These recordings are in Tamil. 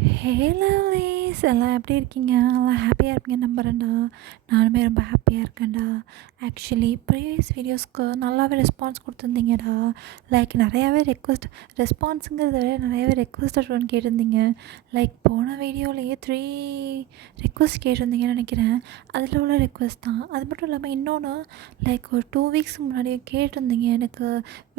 ஹே லவ்லீஸ் எல்லாம் எப்படி இருக்கீங்க? எல்லாம் ஹாப்பியாக இருப்பீங்க நம்புகிறேன்டா. நானுமே ரொம்ப ஹாப்பியாக இருக்கேன்டா. ஆக்சுவலி ப்ரீவியஸ் வீடியோஸ்க்கு நல்லாவே ரெஸ்பான்ஸ் கொடுத்துருந்தீங்கடா. லைக் நிறையாவே ரெஸ்பான்ஸுங்கிறத விட நிறையாவே ரெக்வஸ்டட் ஒன்று கேட்டிருந்தீங்க. லைக் போன வீடியோலேயே 3 ரெக்வஸ்ட் கேட்டிருந்தீங்கன்னு நினைக்கிறேன். அதில் உள்ள ரெக்வஸ்ட் தான். அது மட்டும் இல்லாமல் இன்னொன்று, லைக் ஒரு 2 வீக்ஸ் முன்னாடி கேட்டிருந்தீங்க எனக்கு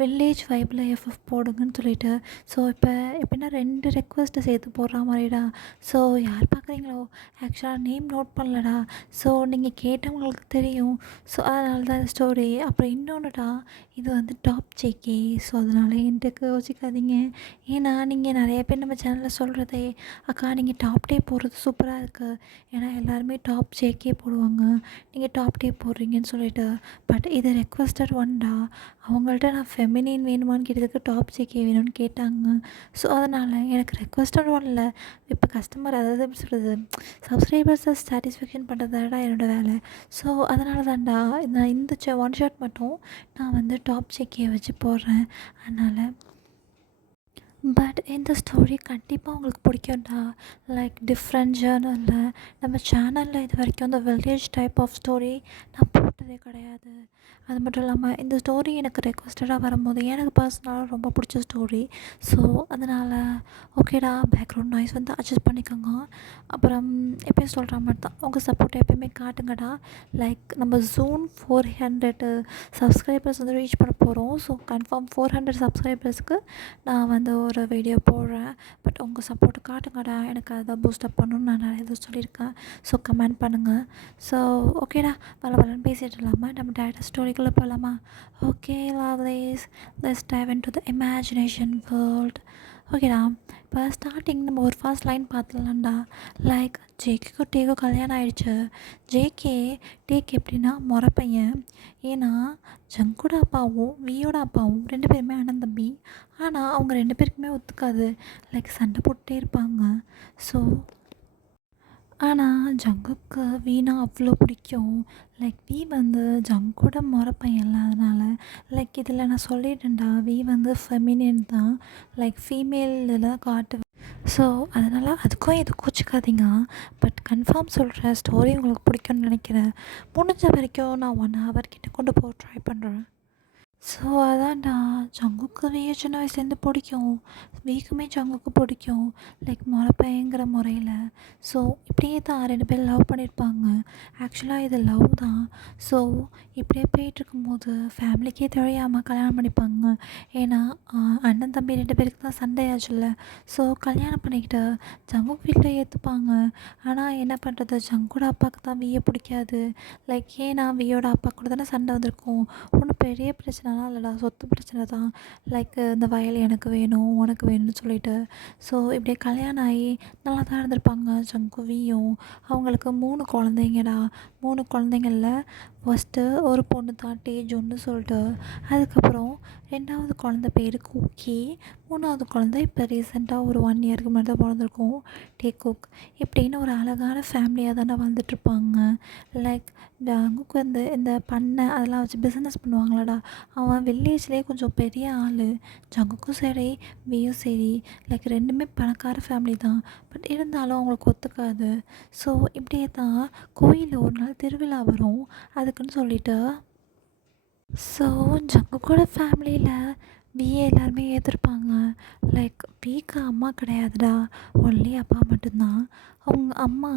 வில்லேஜ் வைப்பில் எஃப்எஃப் போடுங்கன்னு சொல்லிட்டு. ஸோ இப்போ எப்படின்னா 2 ரெக்வஸ்ட்டு சேர்த்து போடுற மாதிரிடா. ஸோ யார் பார்க்குறீங்களோ, ஆக்சுவலாக நேம் நோட் பண்ணலடா. ஸோ நீங்கள் கேட்டவங்களுக்கு தெரியும். ஸோ அதனால தான் ஸ்டோரி. அப்புறம் இன்னொன்றுடா, இது வந்து டாப் ஜேகே. ஸோ அதனால் என்கிட்ட யோசிக்காதீங்க. ஏன்னா நீங்கள் நிறைய பேர் நம்ம சேனலில் சொல்கிறதே, அக்கா நீங்கள் டாப் டே போடுறது சூப்பராக இருக்குது, ஏன்னா எல்லாருமே டாப் ஜேகே போடுவாங்க, நீங்கள் டாப் டே போடுறீங்கன்னு சொல்லிட்டு. பட் இது ரெக்வஸ்டட் ஒன்டா. அவங்கள்ட்ட நான் ஃபெமினின் வேணுமான்னு கேட்டதுக்கு டாப் ஜேகே வேணும்னு கேட்டாங்க. ஸோ அதனால் எனக்கு ரெக்வஸ்டட் ஒன்ல இப்போ கஸ்டமர், அதாவது எப்படி சொல்கிறது, சப்ஸ்கிரைபர்ஸை சாட்டிஸ்ஃபேக்ஷன் பண்ணுறதாடா என்னோடய வேலை. ஸோ அதனால தான்டா நான் இந்த ஒன் ஷாட் மட்டும் நான் வந்து டாப் ஜேகே வச்சு போடுறேன். அதனால் பட் இந்த ஸ்டோரி கண்டிப்பாக உங்களுக்கு பிடிக்கும்டா. லைக் டிஃப்ரெண்ட் ஜேர்னலில் நம்ம சேனலில் இது வரைக்கும் அந்த வில்லேஜ் டைப் ஆஃப் ஸ்டோரி நான் போட்டதே கிடையாது. அது மட்டும் இல்லாமல் இந்த ஸ்டோரி எனக்கு ரெக்வஸ்டடாக வரும்போது எனக்கு பர்சனலாக ரொம்ப பிடிச்ச ஸ்டோரி. ஸோ அதனால் ஓகேடா, பேக்ரவுண்ட் நாய்ஸ் வந்து அட்ஜஸ்ட் பண்ணிக்கோங்க. அப்புறம் எப்பயும் சொல்கிற மாதிரி தான், உங்கள் சப்போர்ட் எப்பயுமே காட்டுங்கடா. லைக் நம்ம ஜூன் 400 சப்ஸ்கிரைபர்ஸ் வந்து ரீச் பண்ண போகிறோம். ஸோ கன்ஃபார்ம் 400 சப்ஸ்கிரைபர்ஸ்க்கு நான் வந்து ஒரு வீடியோ போடுறேன். பட் உங்கள் சப்போர்ட்டு காட்டுங்கடா, எனக்கு அதை பூஸ்டப் பண்ணணும்னு நான் நிறைய இது சொல்லியிருக்கேன். ஸோ கமெண்ட் பண்ணுங்கள். ஸோ ஓகேடா, பலன்னு பேசிகிட்டு இல்லாமல் நம்ம டேரக்டாக ஸ்டோரிக்குள்ளே போகலாமா? Okay lovelies, let's dive into the imagination world. ஓகேடா, இப்போ ஸ்டார்டிங் நம்ம ஒரு ஃபர்ஸ்ட் லைன் பார்த்துலாம்டா. லைக் ஜேகேக்கும் டேக்கும் கல்யாணம் ஆகிடுச்சு. ஜேகே டேக் எப்படின்னா முறை பையன். ஏன்னா ஜங்கோட அப்பாவும் வியோட அப்பாவும் 2 பேருமே அண்ணன் தம்பி. ஆனால் அவங்க 2 பேருக்குமே ஒத்துக்காது. லைக் சண்டை போட்டுகிட்டே இருப்பாங்க. ஸோ ஆனால் ஜங்குக்கு வீணா அவ்வளோ பிடிக்கும். லைக் வி வந்து ஜங்கோட முறை பையன்ல, அதனால் லைக் இதில் நான் சொல்லிட்டேன்டா, வி வந்து ஃபெமினின் தான். லைக் ஃபீமேலில் காட்டுவேன். ஸோ அதனால் அதுக்கும் இது கோச்சிக்காதீங்க. பட் கன்ஃபார்ம் சொல்கிறேன், ஸ்டோரி உங்களுக்கு பிடிக்கும்னு நினைக்கிறேன். முடிஞ்ச வரைக்கும் நான் 1 ஹவர் கிட்ட கொண்டு போக ட்ரை பண்ணுறேன். ஸோ அதான்டா, ஜங்குக்கு வியை சின்ன வயசுலேருந்து பிடிக்கும், வீக்குமே ஜங்குக்கு பிடிக்கும். லைக் முறைப்பையங்கிற முறையில். ஸோ இப்படியே தான் 2 பேர் லவ் பண்ணியிருப்பாங்க. ஆக்சுவலாக இது லவ் தான். ஸோ இப்படியே போயிட்டுருக்கும்போது ஃபேமிலிக்கே தெரியாமல் கல்யாணம் பண்ணிப்பாங்க. ஏன்னா அண்ணன் தம்பி 2 பேருக்கு தான் சண்டையாச்சுல்ல. ஸோ கல்யாணம் பண்ணிக்கிட்டு ஜங்குக் வீட்டில் ஏற்றுப்பாங்க. ஆனால் என்ன பண்ணுறது, ஜங்கோட அப்பாவுக்கு தான் வியை பிடிக்காது. லைக் ஏன்னா வியோட அப்பா கூட தானே சண்டை வந்திருக்கும். ஒன்றும் பெரிய பிரச்சனைலாம் இல்லைடா, சொத்து பிரச்சனை தான். லைக் இந்த வயல் எனக்கு வேணும், உனக்கு வேணும்னு சொல்லிட்டு. ஸோ இப்படியே கல்யாணம் ஆகி நல்லா தான் இருந்திருப்பாங்க ஜங்குவியும். அவங்களுக்கு 3 குழந்தைங்கடா. 3 குழந்தைங்களில் ஃபஸ்ட்டு ஒரு பொண்ணு தான் டேஜுன்னு சொல்லிட்டு. அதுக்கப்புறம் 2வது குழந்த பேர் கூக்கி. 3வது குழந்த இப்போ ரீசெண்டாக ஒரு 1 இயருக்கு முன்னாடி தான் பிறந்திருக்கும், டேகுக். இப்படின்னு ஒரு அழகான ஃபேமிலியாக தானே வாழ்ந்துட்டுருப்பாங்க. லைக் ஜங்குக்கு வந்து இந்த பண்ணை அதெல்லாம் வச்சு பிஸ்னஸ் பண்ணுவாங்களடா. அவன் வில்லேஜ்லேயே கொஞ்சம் பெரிய ஆள். ஜங்குக்கும் சரி வியும் சரி, லைக் 2மே பணக்கார ஃபேமிலி தான். பட் இருந்தாலும் அவங்களுக்கு ஒத்துக்காது. ஸோ இப்படியே தான் கோயிலில் ஒரு நாள் திருவிழா வரும். அதுக்குன்னு சொல்லிட்டு ஸோ ஜங்குக்கோட ஃபேமிலியில் விஏ எல்லாருமே ஏற்றிருப்பாங்க. லைக் விக்கு அம்மா கிடையாதுடா, ஒன்லி அப்பா மட்டும்தான். அவங்க அம்மா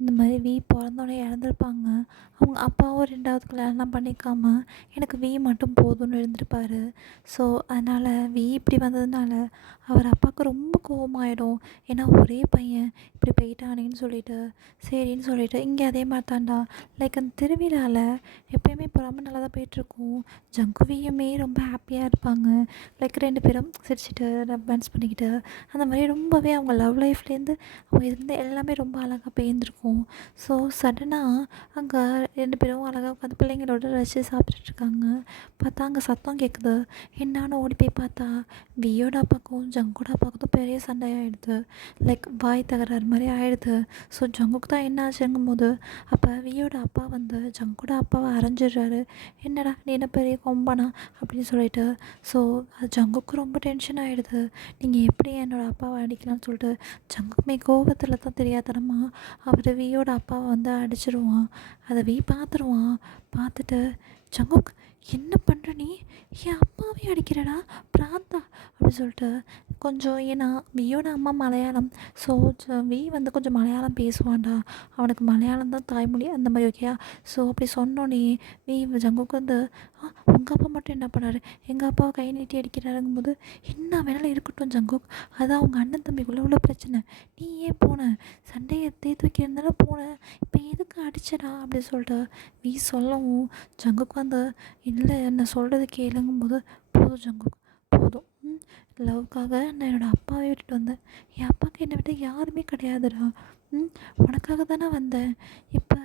இந்த மாதிரி வி பிறந்தோடனே இறந்துருப்பாங்க. அவங்க அப்பாவும் 2வது கல்யாணம் பண்ணிக்காம எனக்கு வி மட்டும் போதும்னு இருந்திருப்பார். ஸோ அதனால் வி இப்படி வந்ததுனால அவர் அப்பாவுக்கு ரொம்ப கோவமாயிடும். ஏன்னா ஒரே பையன் இப்படி போயிட்டானேன்னு சொல்லிட்டு. சரின்னு சொல்லிட்டு இங்கே அதே மாதிரி தான்டா. லைக் அந்த திருவிழாவில் எப்போயுமே பொறாமல் நல்லா தான் போயிட்டுருக்கும். ஜங்குவியுமே ரொம்ப ஹாப்பியாக இருப்பாங்க. லைக் 2 பேரும் சிரிச்சுட்டு ரொமான்ஸ் பண்ணிக்கிட்டு அந்த மாதிரி ரொம்பவே அவங்க லவ் லைஃப்லேருந்து அவங்க இருந்து எல்லாமே ரொம்ப அழகாக போயிருந்துருக்கும். ஸோ சடனாக அங்கே 2 பேரும் அழகாக உட்காந்து பிள்ளைங்களோட ரசித்து சாப்பிட்டுட்ருக்காங்க. பார்த்தா அங்கே சத்தம் கேட்குது. என்னான்னு ஓடி போய் பார்த்தா வியோட அப்பாவுக்கும் ஜங்கோட அப்பாவுக்கும் பெரிய சண்டை ஆகிடுது. லைக் வாய் தகராறு மாதிரி ஆகிடுது. ஸோ ஜங்குக்கு தான் என்ன ஆச்சுங்கும் போது அப்போ வியோட அப்பா வந்து ஜங்கோட அப்பாவை அரைஞ்சிடுறாரு. என்னடா நீ என்ன பெரிய கொம்பனா அப்படின்னு சொல்லிட்டு. ஸோ அது ஜங்குக்கு ரொம்ப டென்ஷன் ஆகிடுது. நீங்கள் எப்படி என்னோடய அப்பாவை அடிக்கலாம்னு சொல்லிட்டு ஜங்குக்குமே கோபத்தில் தான் தெரியாதனமா அவர் வியோட அப்பாவை வந்து அடிச்சிருவான். அதை பார்த்துருவான். பார்த்துட்டு ஜங்குக் என்ன பண்ணுற நீ? என் அப்பாவே அடிக்கிறடா பிராந்தா அப்படின்னு சொல்லிட்டு கொஞ்சம் ஏன்னா வியோட அம்மா மலையாளம். ஸோ வந்து கொஞ்சம் மலையாளம் பேசுவான்டா. அவனுக்கு மலையாளம் தான் தாய்மொழி அந்த மாதிரி ஓகேயா. ஸோ அப்படி சொன்னோன்னே ஜங்குக்கு வந்து உங்கள் அப்பா மட்டும் என்ன பண்ணார்? எங்கள் அப்பாவை கை நீட்டி அடிக்கிறாருங்கும்போது என்ன வேணாலும் இருக்கட்டும் ஜங்குக், அதான் அவங்க அண்ணன் தம்பிக்குள்ளே உள்ள பிரச்சனை. நீ ஏன் போன? சண்டையை தேர்த்து வைக்கிறதுனால போன, இப்போ எதுக்கு அடிச்சடா அப்படின்னு சொல்லிட்டு சொல்லவும் ஜங்குக்கு வந்து இல்லை என்ன சொல்கிறது கேளுங்கும்போது போதும் ஜங்குக் போதும். லவ்க்காக நான் என்னோடய அப்பாவை விட்டுட்டு வந்தேன். என் அப்பாவுக்கு என்னை விட்டு யாருமே கிடையாதுடா. உனக்காக தானே வந்தேன். இப்போ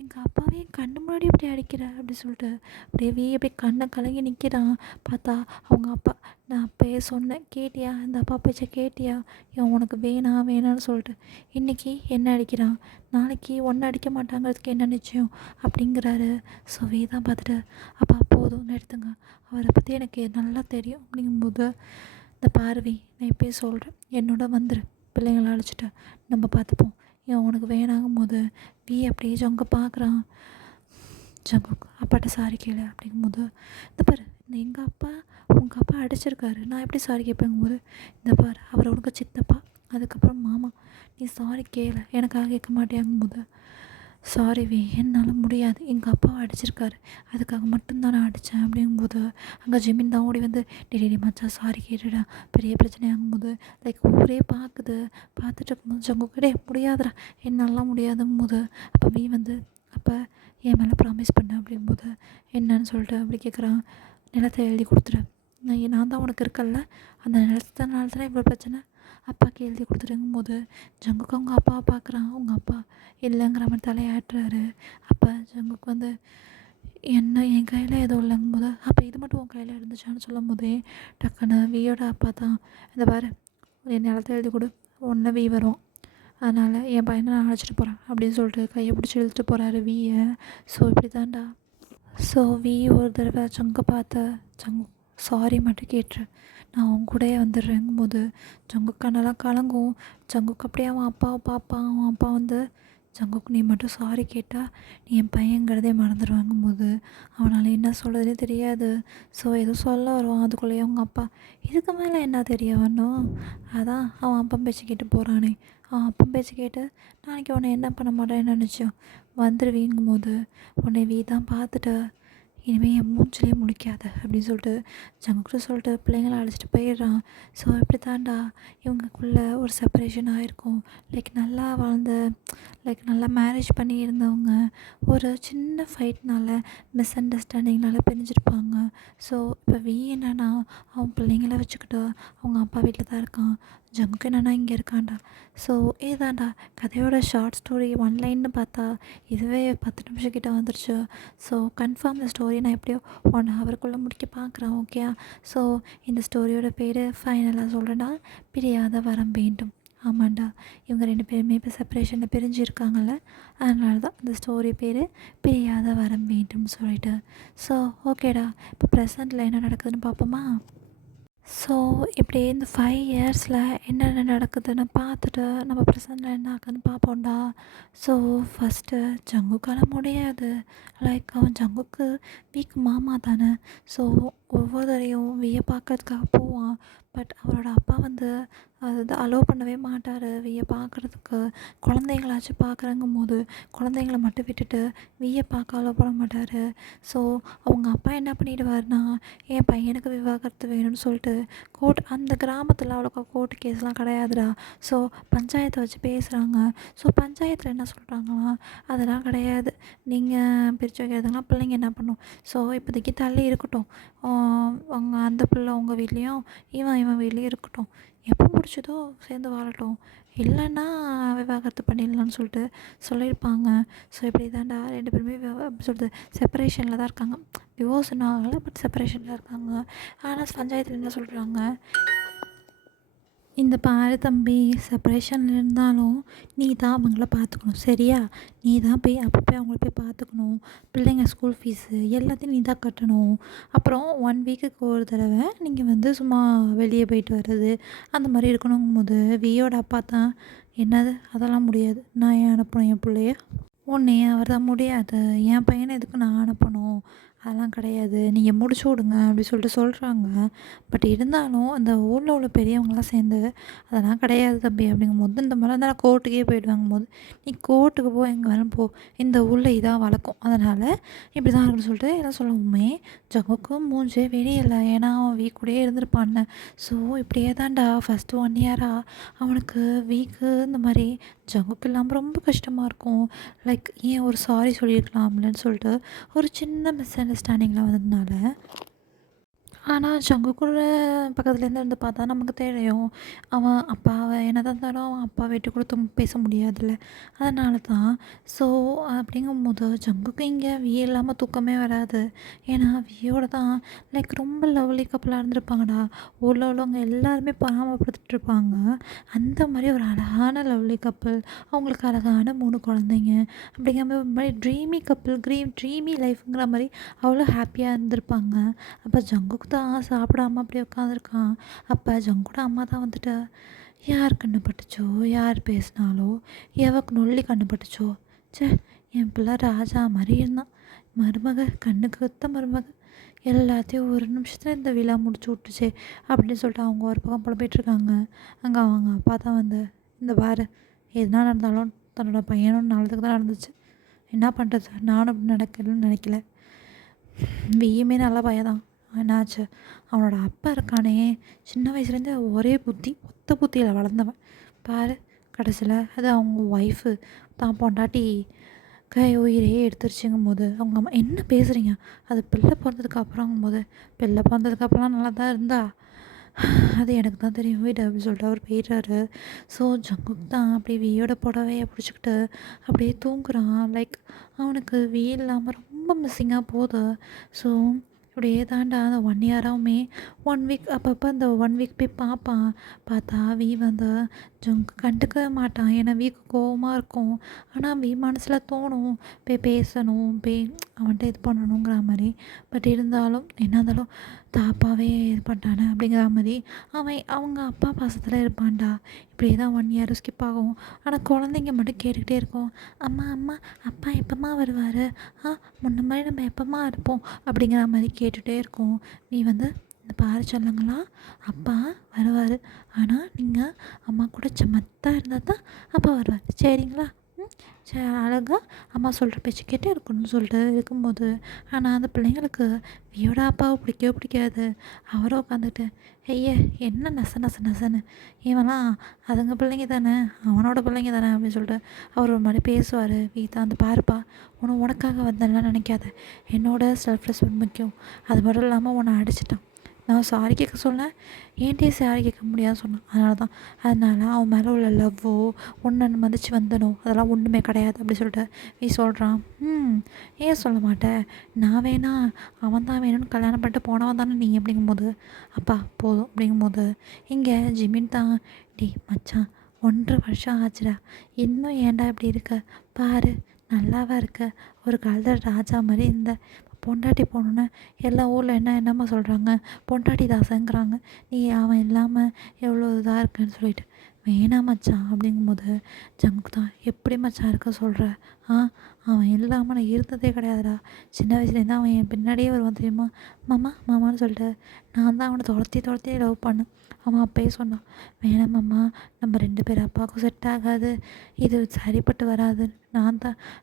எங்கள் அப்பாவே என் கண்ணு முன்னாடி இப்படி அடிக்கிற அப்படி சொல்லிட்டு அப்படியே கண்ணை கலங்கி நிற்கிறான். பார்த்தா அவங்க அப்பா. நான் அப்போயே சொன்னேன் கேட்டியா? இந்த அப்பா பேச்சை கேட்டியா? இவன் உனக்கு வேணான்னு சொல்லிட்டு இன்றைக்கி என்ன அடிக்கிறான், நாளைக்கு ஒன்றை அடிக்க மாட்டாங்கிறதுக்கு என்ன நிச்சயம் அப்படிங்கிறாரு. ஸோ தான் பார்த்துட்டு அப்பா போதும் நிறுத்துங்க, அவரை பற்றி எனக்கு நல்லா தெரியும் அப்படிங்கும்போது இந்த பார்வை நான் இப்போயே சொல்கிறேன், என்னோட வந்துரு, பிள்ளைங்களை அழைச்சிட்டு நம்ம பார்த்துப்போம். ஏன் உனக்கு வேணாங்கும் போது அப்படியே ஜங்க பார்க்குறான். ஜங்குக்கு அப்பாட்ட சாரி கேளு அப்படிங்கும்போது இந்த பாரு இந்த எங்கள் அப்பா உங்கள் அப்பா அடிச்சிருக்காரு, நான் எப்படி சாரி கேட்பேங்கும்போது இந்த பாரு அவர் உனக்கு சித்தப்பா, அதுக்கப்புறம் மாமா, நீ சாரி கேளு, எனக்காக கேட்க மாட்டேங்கும்போது சாரி என்னால் முடியாது, எங்கள் அப்பாவை அடிச்சிருக்காரு, அதுக்காக மட்டும்தான் நான் அடித்தேன் அப்படிங்கும்போது அங்கே ஜிமின் தான் ஓடி வந்து டெய்லி மச்சான் சாரி கேட்டுடா, பெரிய பிரச்சனையாகும்போது லைக் ஊரே பார்க்குது. பார்த்துட்டு இருக்கும்போது ஜங்குக்கடே முடியாதுடா, என்னாலாம் முடியாதுங்கும்போது அப்போ வந்து அப்போ என் மேலே ப்ராமிஸ் பண்ண அப்படிங்கும்போது என்னன்னு சொல்லிட்டு அப்படி கேட்குறான். நிலத்தை எழுதி கொடுத்துரு, நான் தான் உனக்கு இருக்கல்ல, அந்த நிலத்தினால தானே இவ்வளோ பிரச்சனை, அப்பாவுக்கு எழுதி கொடுத்துருங்கும் போது ஜங்குக்கு அவங்க அப்பாவை பார்க்குறான். அவங்க அப்பா இல்லைங்கிற மாதிரி தலையாட்டுறாரு. அப்போ ஜங்குக்கு வந்து என்ன என் கையில் எதுவும் இல்லைங்கும் போது அப்போ இது மட்டும் உன் கையில் இருந்துச்சான்னு சொல்லும் போதே டக்குன்னு வியோட அப்பா தான் இந்த பாரு என் நிலத்தை எழுதி கொடு, ஒன்று வரும், அதனால் என் பையனை நான் அழைச்சிட்டு போகிறேன் அப்படின்னு சொல்லிட்டு கையை பிடிச்சி இழுத்துட்டு போகிறாரு வியை. ஸோ இப்படி தான்டா. ஸோ ஒரு தடவை ஜங்கை பார்த்த சாரி மட்டும் கேட்டுரு, நான் அவன் கூடயே வந்துடுறேங்கும் போது ஜங்குக்கு கண்ணெல்லாம் கலங்கும். ஜங்குக்கு அப்படியே அவன் அப்பாவை பார்ப்பான். அவன் அப்பா வந்து ஜங்குக்கு நீ மட்டும் சாரி கேட்டால் நீ என் பையங்கிறதே மறந்துடுவாங்கும் போது அவனால் என்ன சொல்கிறதே தெரியாது. ஸோ எதுவும் சொல்ல வருவான். அதுக்குள்ளேயே அவங்க அப்பா இதுக்கு மேலே என்ன தெரிய வரணும், அதான் அவன் அப்பா பேச்சு கேட்டு போகிறானே, அவன் அப்பா பேச்சு கேட்டு நாளைக்கு உன்னை என்ன பண்ண மாட்டேன்னு நினச்சோம் வந்துடுவீங்கும் போது உன்னை தான் பார்த்துட்டு இனிமேல் என் மூஞ்சிலே முழிக்காத அப்படின்னு சொல்லிட்டு ஜங்குக்கிட்ட சொல்லிட்டு பிள்ளைங்களை அழைச்சிட்டு போயிடுறான். ஸோ இப்படி தாண்டா இவங்களுக்குள்ளே ஒரு செப்பரேஷன் ஆகிருக்கும். லைக் நல்லா வாழ்ந்த லைக் நல்லா மேரேஜ் பண்ணி இருந்தவங்க ஒரு சின்ன ஃபைட்னால மிஸ் அண்டர்ஸ்டாண்டிங்னால பிரிஞ்சிருப்பாங்க. ஸோ இப்போ என்னன்னா அவன் பிள்ளைங்கள வச்சுக்கிட்டு அவங்க அப்பா வீட்டில் தான் இருக்கான். ஜங்குக்கு என்னன்னா இங்கே இருக்கான்டா. ஸோ இதுதான்டா கதையோட ஷார்ட் ஸ்டோரி. ஒன்லைன்னு பார்த்தா இதுவே 10 நிமிஷம் கிட்ட வந்துருச்சு. ஸோ கன்ஃபார்ம் இந்த ஸ்டோரி நான் எப்படியோ 1 ஹவருக்குள்ளே முடிக்க பார்க்குறேன் ஓகே. ஸோ இந்த ஸ்டோரியோட பேர் ஃபைனலாக சொல்கிறேன்னா பிரியாத வரம் வேண்டும். ஆமாண்டா இவங்க 2 பேருமே இப்போ செப்பரேஷனில் பிரிஞ்சு இருக்காங்கல்ல, அதனால தான் இந்த ஸ்டோரி பேர் பிரியாத வரம் வேண்டும்னு சொல்லிட்டு. ஸோ ஓகேடா இப்போ ப்ரெசண்ட்டில் என்ன நடக்குதுன்னு பார்ப்போமா. ஸோ இப்படி இந்த 5 இயர்ஸில் என்னென்ன நடக்குதுன்னு பார்த்துட்டு நம்ம ப்ரெசென்ட்டில் என்ன ஆகுதுன்னு பார்ப்போம்டா. ஸோ ஃபஸ்ட்டு ஜங்குக்கால முடியாது. லைக் அவன் ஜங்குக்கு வீக் மாமா தானே. ஸோ ஒவ்வொருத்தரையும் பார்க்கறதுக்காக போவான். பட் அவரோட அப்பா வந்து அது அலோவ் பண்ணவே மாட்டார் பார்க்குறதுக்கு. குழந்தைங்களாச்சும் பார்க்குறங்கும் போது குழந்தைங்கள மட்டும் விட்டுட்டு பார்க்க அலோவ் பண்ண மாட்டார். ஸோ அவங்க அப்பா என்ன பண்ணிடுவார்னா என் பையனுக்கு விவாகரத்து வேணும்னு சொல்லிட்டு அந்த கிராமத்தில் அவ்வளோக்கா கோர்ட்டு கேஸ்லாம் கிடையாதுடா. ஸோ பஞ்சாயத்தை வச்சு பேசுகிறாங்க. ஸோ பஞ்சாயத்தில் என்ன சொல்கிறாங்களா அதெல்லாம் கிடையாது, நீங்கள் பிரித்து வைக்கிறதுலாம் பிள்ளைங்க என்ன பண்ணும். ஸோ இப்போதைக்கு தள்ளி இருக்கட்டும், அவங்க அந்த பிள்ளை உங்கள் வீட்லேயும் இவன் வீட்லேயும் இருக்கட்டும், எப்போ பிடிச்சதோ சேர்ந்து வாழட்டும், இல்லைன்னா விவாகரத்து பண்ணிடலான்னு சொல்லிட்டு சொல்லியிருப்பாங்க. ஸோ இப்படி தான்டா 2 பேருமே சொல்கிறது செப்பரேஷனில் தான் இருக்காங்க. டிவோர்ஸ் இன்னும் ஆகலை, பட் செப்பரேஷனில் இருக்காங்க. ஆனால் பஞ்சாயத்தில் என்ன சொல்கிறாங்க, இந்த பாரு தம்பி, செப்பரேஷன்ல இருந்தாலும் நீ தான் அவங்கள பார்த்துக்கணும் சரியா? நீ தான் போய் அப்பப்போ அவங்கள போய் பார்த்துக்கணும். பிள்ளைங்க ஸ்கூல் ஃபீஸு எல்லாத்தையும் நீ தான் கட்டணும். அப்புறம் 1 வீக்குக்கு ஒரு தடவை நீங்கள் வந்து சும்மா வெளியே போயிட்டு வர்றது, அந்த மாதிரி இருக்கணுங்கும்போது வியோட அப்பா தான், "என்னது அதெல்லாம் முடியாது. நான் ஏன் அனுப்பணும் என் பிள்ளைய?" "உன்னைய அவர் தான் முடியாது. என் பையனை எதுக்கு நான் அனுப்பணும்? அதெல்லாம் கிடையாது. நீங்க முடிச்சு விடுங்க" அப்படி சொல்லிட்டு சொல்கிறாங்க. பட் இருந்தாலும் அந்த ஊரில் உள்ள பெரியவங்களாம் சேர்ந்து, "அதெல்லாம் கிடையாது தம்பி" அப்படிங்கும்போது இந்த மாதிரிலாம் இருந்தால் கோர்ட்டுக்கே போயிடுவாங்கும்போது, "நீ கோர்ட்டுக்கு போ, எங்கே வேணாலும் போ. இந்த ஊரில் இதான் வழக்கம். அதனால் இப்படி தான் இருக்குன்னு" சொல்லிட்டு எல்லாம் சொல்லவுமே ஜங்குக்கு மூஞ்சே வெறியல. ஏன்னா அவன் கூடயே இருந்திருப்பான்ல. ஸோ இப்படியே தான்டா ஃபஸ்ட்டு 1 இயரா அவனுக்கு இந்த மாதிரி ஜங்குக்கு இல்லாமல் ரொம்ப கஷ்டமாக இருக்கும். லைக் ஏன் ஒரு சாரி சொல்லியிருக்கலாம்லன்னு சொல்லிட்டு ஒரு சின்ன மிஸ் அண்டர்ஸ்டாண்டிங்கில் வந்ததுனால, ஆனா ஜங்குக்கூட பக்கத்துலேருந்து இருந்து பார்த்தா நமக்கு தெரியும். அவன் அப்பாவ என்னதான் இருந்தாலும் அவன் அப்பா விட்டு கொடுத்து பேச முடியாதுல்ல. அதனால தான். ஸோ அப்படிங்கும்போது ஜங்குக்கு இங்கே இல்லாமல் தூக்கமே வராது. ஏன்னா வியோட தான் லைக் ரொம்ப லவ்லி கப்புலாக இருந்திருப்பாங்கடா. ஊரில் உள்ளவங்க எல்லாருமே பராமரிச்சுட்டு இருப்பாங்க. அந்த மாதிரி ஒரு அழகான லவ்லி கப்புள். அவங்களுக்கு அழகான 3 குழந்தைங்க. அப்படிங்கிற மாதிரி ட்ரீமி கப்புள், ட்ரீமி லைஃப்ங்கிற மாதிரி அவ்வளோ ஹாப்பியாக இருந்திருப்பாங்க. அப்போ ஜங்குக்கு தான் சாப்பிடாம அப்படியே உட்காந்துருக்கான். அப்போ ஜங்கோட அம்மா தான் வந்துட்டு, யார் கண்ணு பட்டுச்சோ, யார் பேசினாலோ, எவக்கு நொல்லி கண்ணு பட்டுச்சோ, ச்சே என் பிள்ளை ராஜா மாதிரி இருந்தான். மருமக கண்ணுக்கு ஒத்த மருமக, எல்லாத்தையும் ஒரு நிமிஷத்தில் இந்த விழா முடிச்சு விட்டுச்சே அப்படின்னு சொல்லிட்டு அவங்க ஒரு பக்கம் புலம்பிகிட்ருக்காங்க. அங்கே அவங்க அப்பா தான் வந்து, இந்த பாரு எதுனா நடந்தாலும் தன்னோட பையனோட நல்லதுக்கு தான் நடந்துச்சு. என்ன பண்ணுறது, நானும் அப்படி நடக்கணும்னு நினைக்கல. வெய்யுமே நல்ல பையன் தான். என்னாச்சு, அவனோட அப்பா இருக்கானே, சின்ன வயசுலேருந்தே ஒரே புத்தி, ஒத்த புத்தியில் வளர்ந்தவன். பாரு கடைசியில் அது அவங்க ஒய்ஃபு தான் பொண்டாட்டி உயிரையே எடுத்துருச்சுங்கும்போது, அவங்க அம்மா என்ன பேசுகிறீங்க? அது பிள்ளை பிறந்ததுக்கு அப்புறங்கும்போது, பிள்ளை பிறந்ததுக்கு அப்புறம்லாம் நல்லா தான் இருந்தா, அது எனக்கு தான் தெரியும் வீடு அப்படின்னு சொல்லிட்டு அவர் போயிட்டாரு. ஸோ ஜங்குக் தான் அப்படியே வியோட புடவைய பிடிச்சிக்கிட்டு அப்படியே தூங்குறான். லைக் அவனுக்கு இல்லாமல் ரொம்ப மிஸ்ஸிங்காக போகுது. ஸோ இப்படியே தான்டா அந்த 1 இயராவுமே 1 வீக் அப்பப்போ அந்த 1 வீக் போய் பார்ப்பான். பார்த்தா வந்து ஜங்கு கண்டுக்கவே மாட்டான். ஏன்னா கோவமாக இருக்கும். ஆனால் மனசில் தோணும் போய் பேசணும், போய் அவன்கிட்ட இது பண்ணணுங்கிற மாதிரி. பட் இருந்தாலும் என்ன இருந்தாலும் தாப்பாவே இது பண்ணிட்டானே அப்படிங்கிற மாதிரி அவங்க அப்பா பாசத்தில் இருப்பான்டா. இப்படியே தான் 1 இயர் ஸ்கிப் ஆகும். ஆனால் குழந்தைங்க மட்டும் கேட்டுக்கிட்டே இருக்கும், "அம்மா அம்மா அப்பா எப்போம்மா வருவார்? முன்ன மாதிரி நம்ம எப்போம்மா இருப்போம்?" அப்படிங்கிற மாதிரி கேட்டுகிட்டே இருக்கும். நீ வந்து இந்த பாரு செல்லங்களா, அப்பா வருவார். ஆனால் நீங்கள் அம்மா கூட சமத்தா இருந்தால் தான் அப்பா வருவார் சரிங்களா? சரி அழகா அம்மா சொல்கிற பேச்சு கேட்டு இருக்கணும்னு சொல்லிட்டு இருக்கும்போது, ஆனால் அந்த பிள்ளைங்களுக்கு வியோட அப்பாவை பிடிக்கவே பிடிக்காது. அவரும் உட்காந்துட்டு, ஐய என்ன நச நச நசன்னு, இவன்லாம் அதுங்க பிள்ளைங்க தானே, அவனோட பிள்ளைங்க தானே அப்படின்னு சொல்லிட்டு அவர் ஒரு மாதிரி பேசுவார். வீட்டை வந்து பாருப்பா, உனக்காக வந்தேன்லாம் நினைக்காத, என்னோட செல்ஃப் ரெஸ்பெக்ட் முக்கியம். அது மட்டும் இல்லாமல் உன்னை அடிச்சிட்டான், நான் சாரி கேட்க சொன்னேன், ஏன்ட்டே சாரி கேட்க முடியாதுன்னு சொன்னான். அதனால அவன் மேலே உள்ள லவ்வோ, உன்னை மதித்து வந்தனோ அதெல்லாம் ஒன்றுமே கிடையாது அப்படி சொல்லிட்டு நீ சொல்கிறான். ஏன் சொல்ல மாட்டேன், நான் வேணா அவன் தான் வேணும்னு கல்யாணம் பண்ணிட்டு போனவன் தானே நீ அப்படிங்கும்போது, அப்பா போதும் அப்படிங்கும்போது இங்கே ஜிமின் தான், டேய் மச்சான் 1.5 வருஷம் ஆச்சுடா, இன்னும் ஏன்டா இப்படி இருக்க, பாரு நல்லாவா இருக்க, ஒரு காலத்தில் ராஜா மாதிரி இருந்த, பொண்டாட்டி போகணுன்னு எல்லா ஊரில் என்னம்மா சொல்கிறாங்க, பொண்டாட்டி தாசங்கிறாங்க, நீ அவன் இல்லாமல் எவ்வளோ இதாக இருக்குன்னு சொல்லிட்டு, வேணாம் மச்சான் அப்படிங்கும்போது ஜங்கு தான், எப்படி மச்சான் இருக்க சொல்கிற, அவன் இல்லாமல் நான் இருந்ததே கிடையாதுடா, சின்ன வயசுலேருந்து அவன் என் பின்னாடியே வருவான் தெரியுமா, மாமா மாமான்னு சொல்லிட்டு, நான் தான் அவனை துரத்தி லவ் பண்ணேன். அவன் அப்பயே சொன்னான், வேணாம் மாமா நம்ம 2 பேர் அப்பாவுக்கும் செட் ஆகாது, இது சரிப்பட்டு வராது,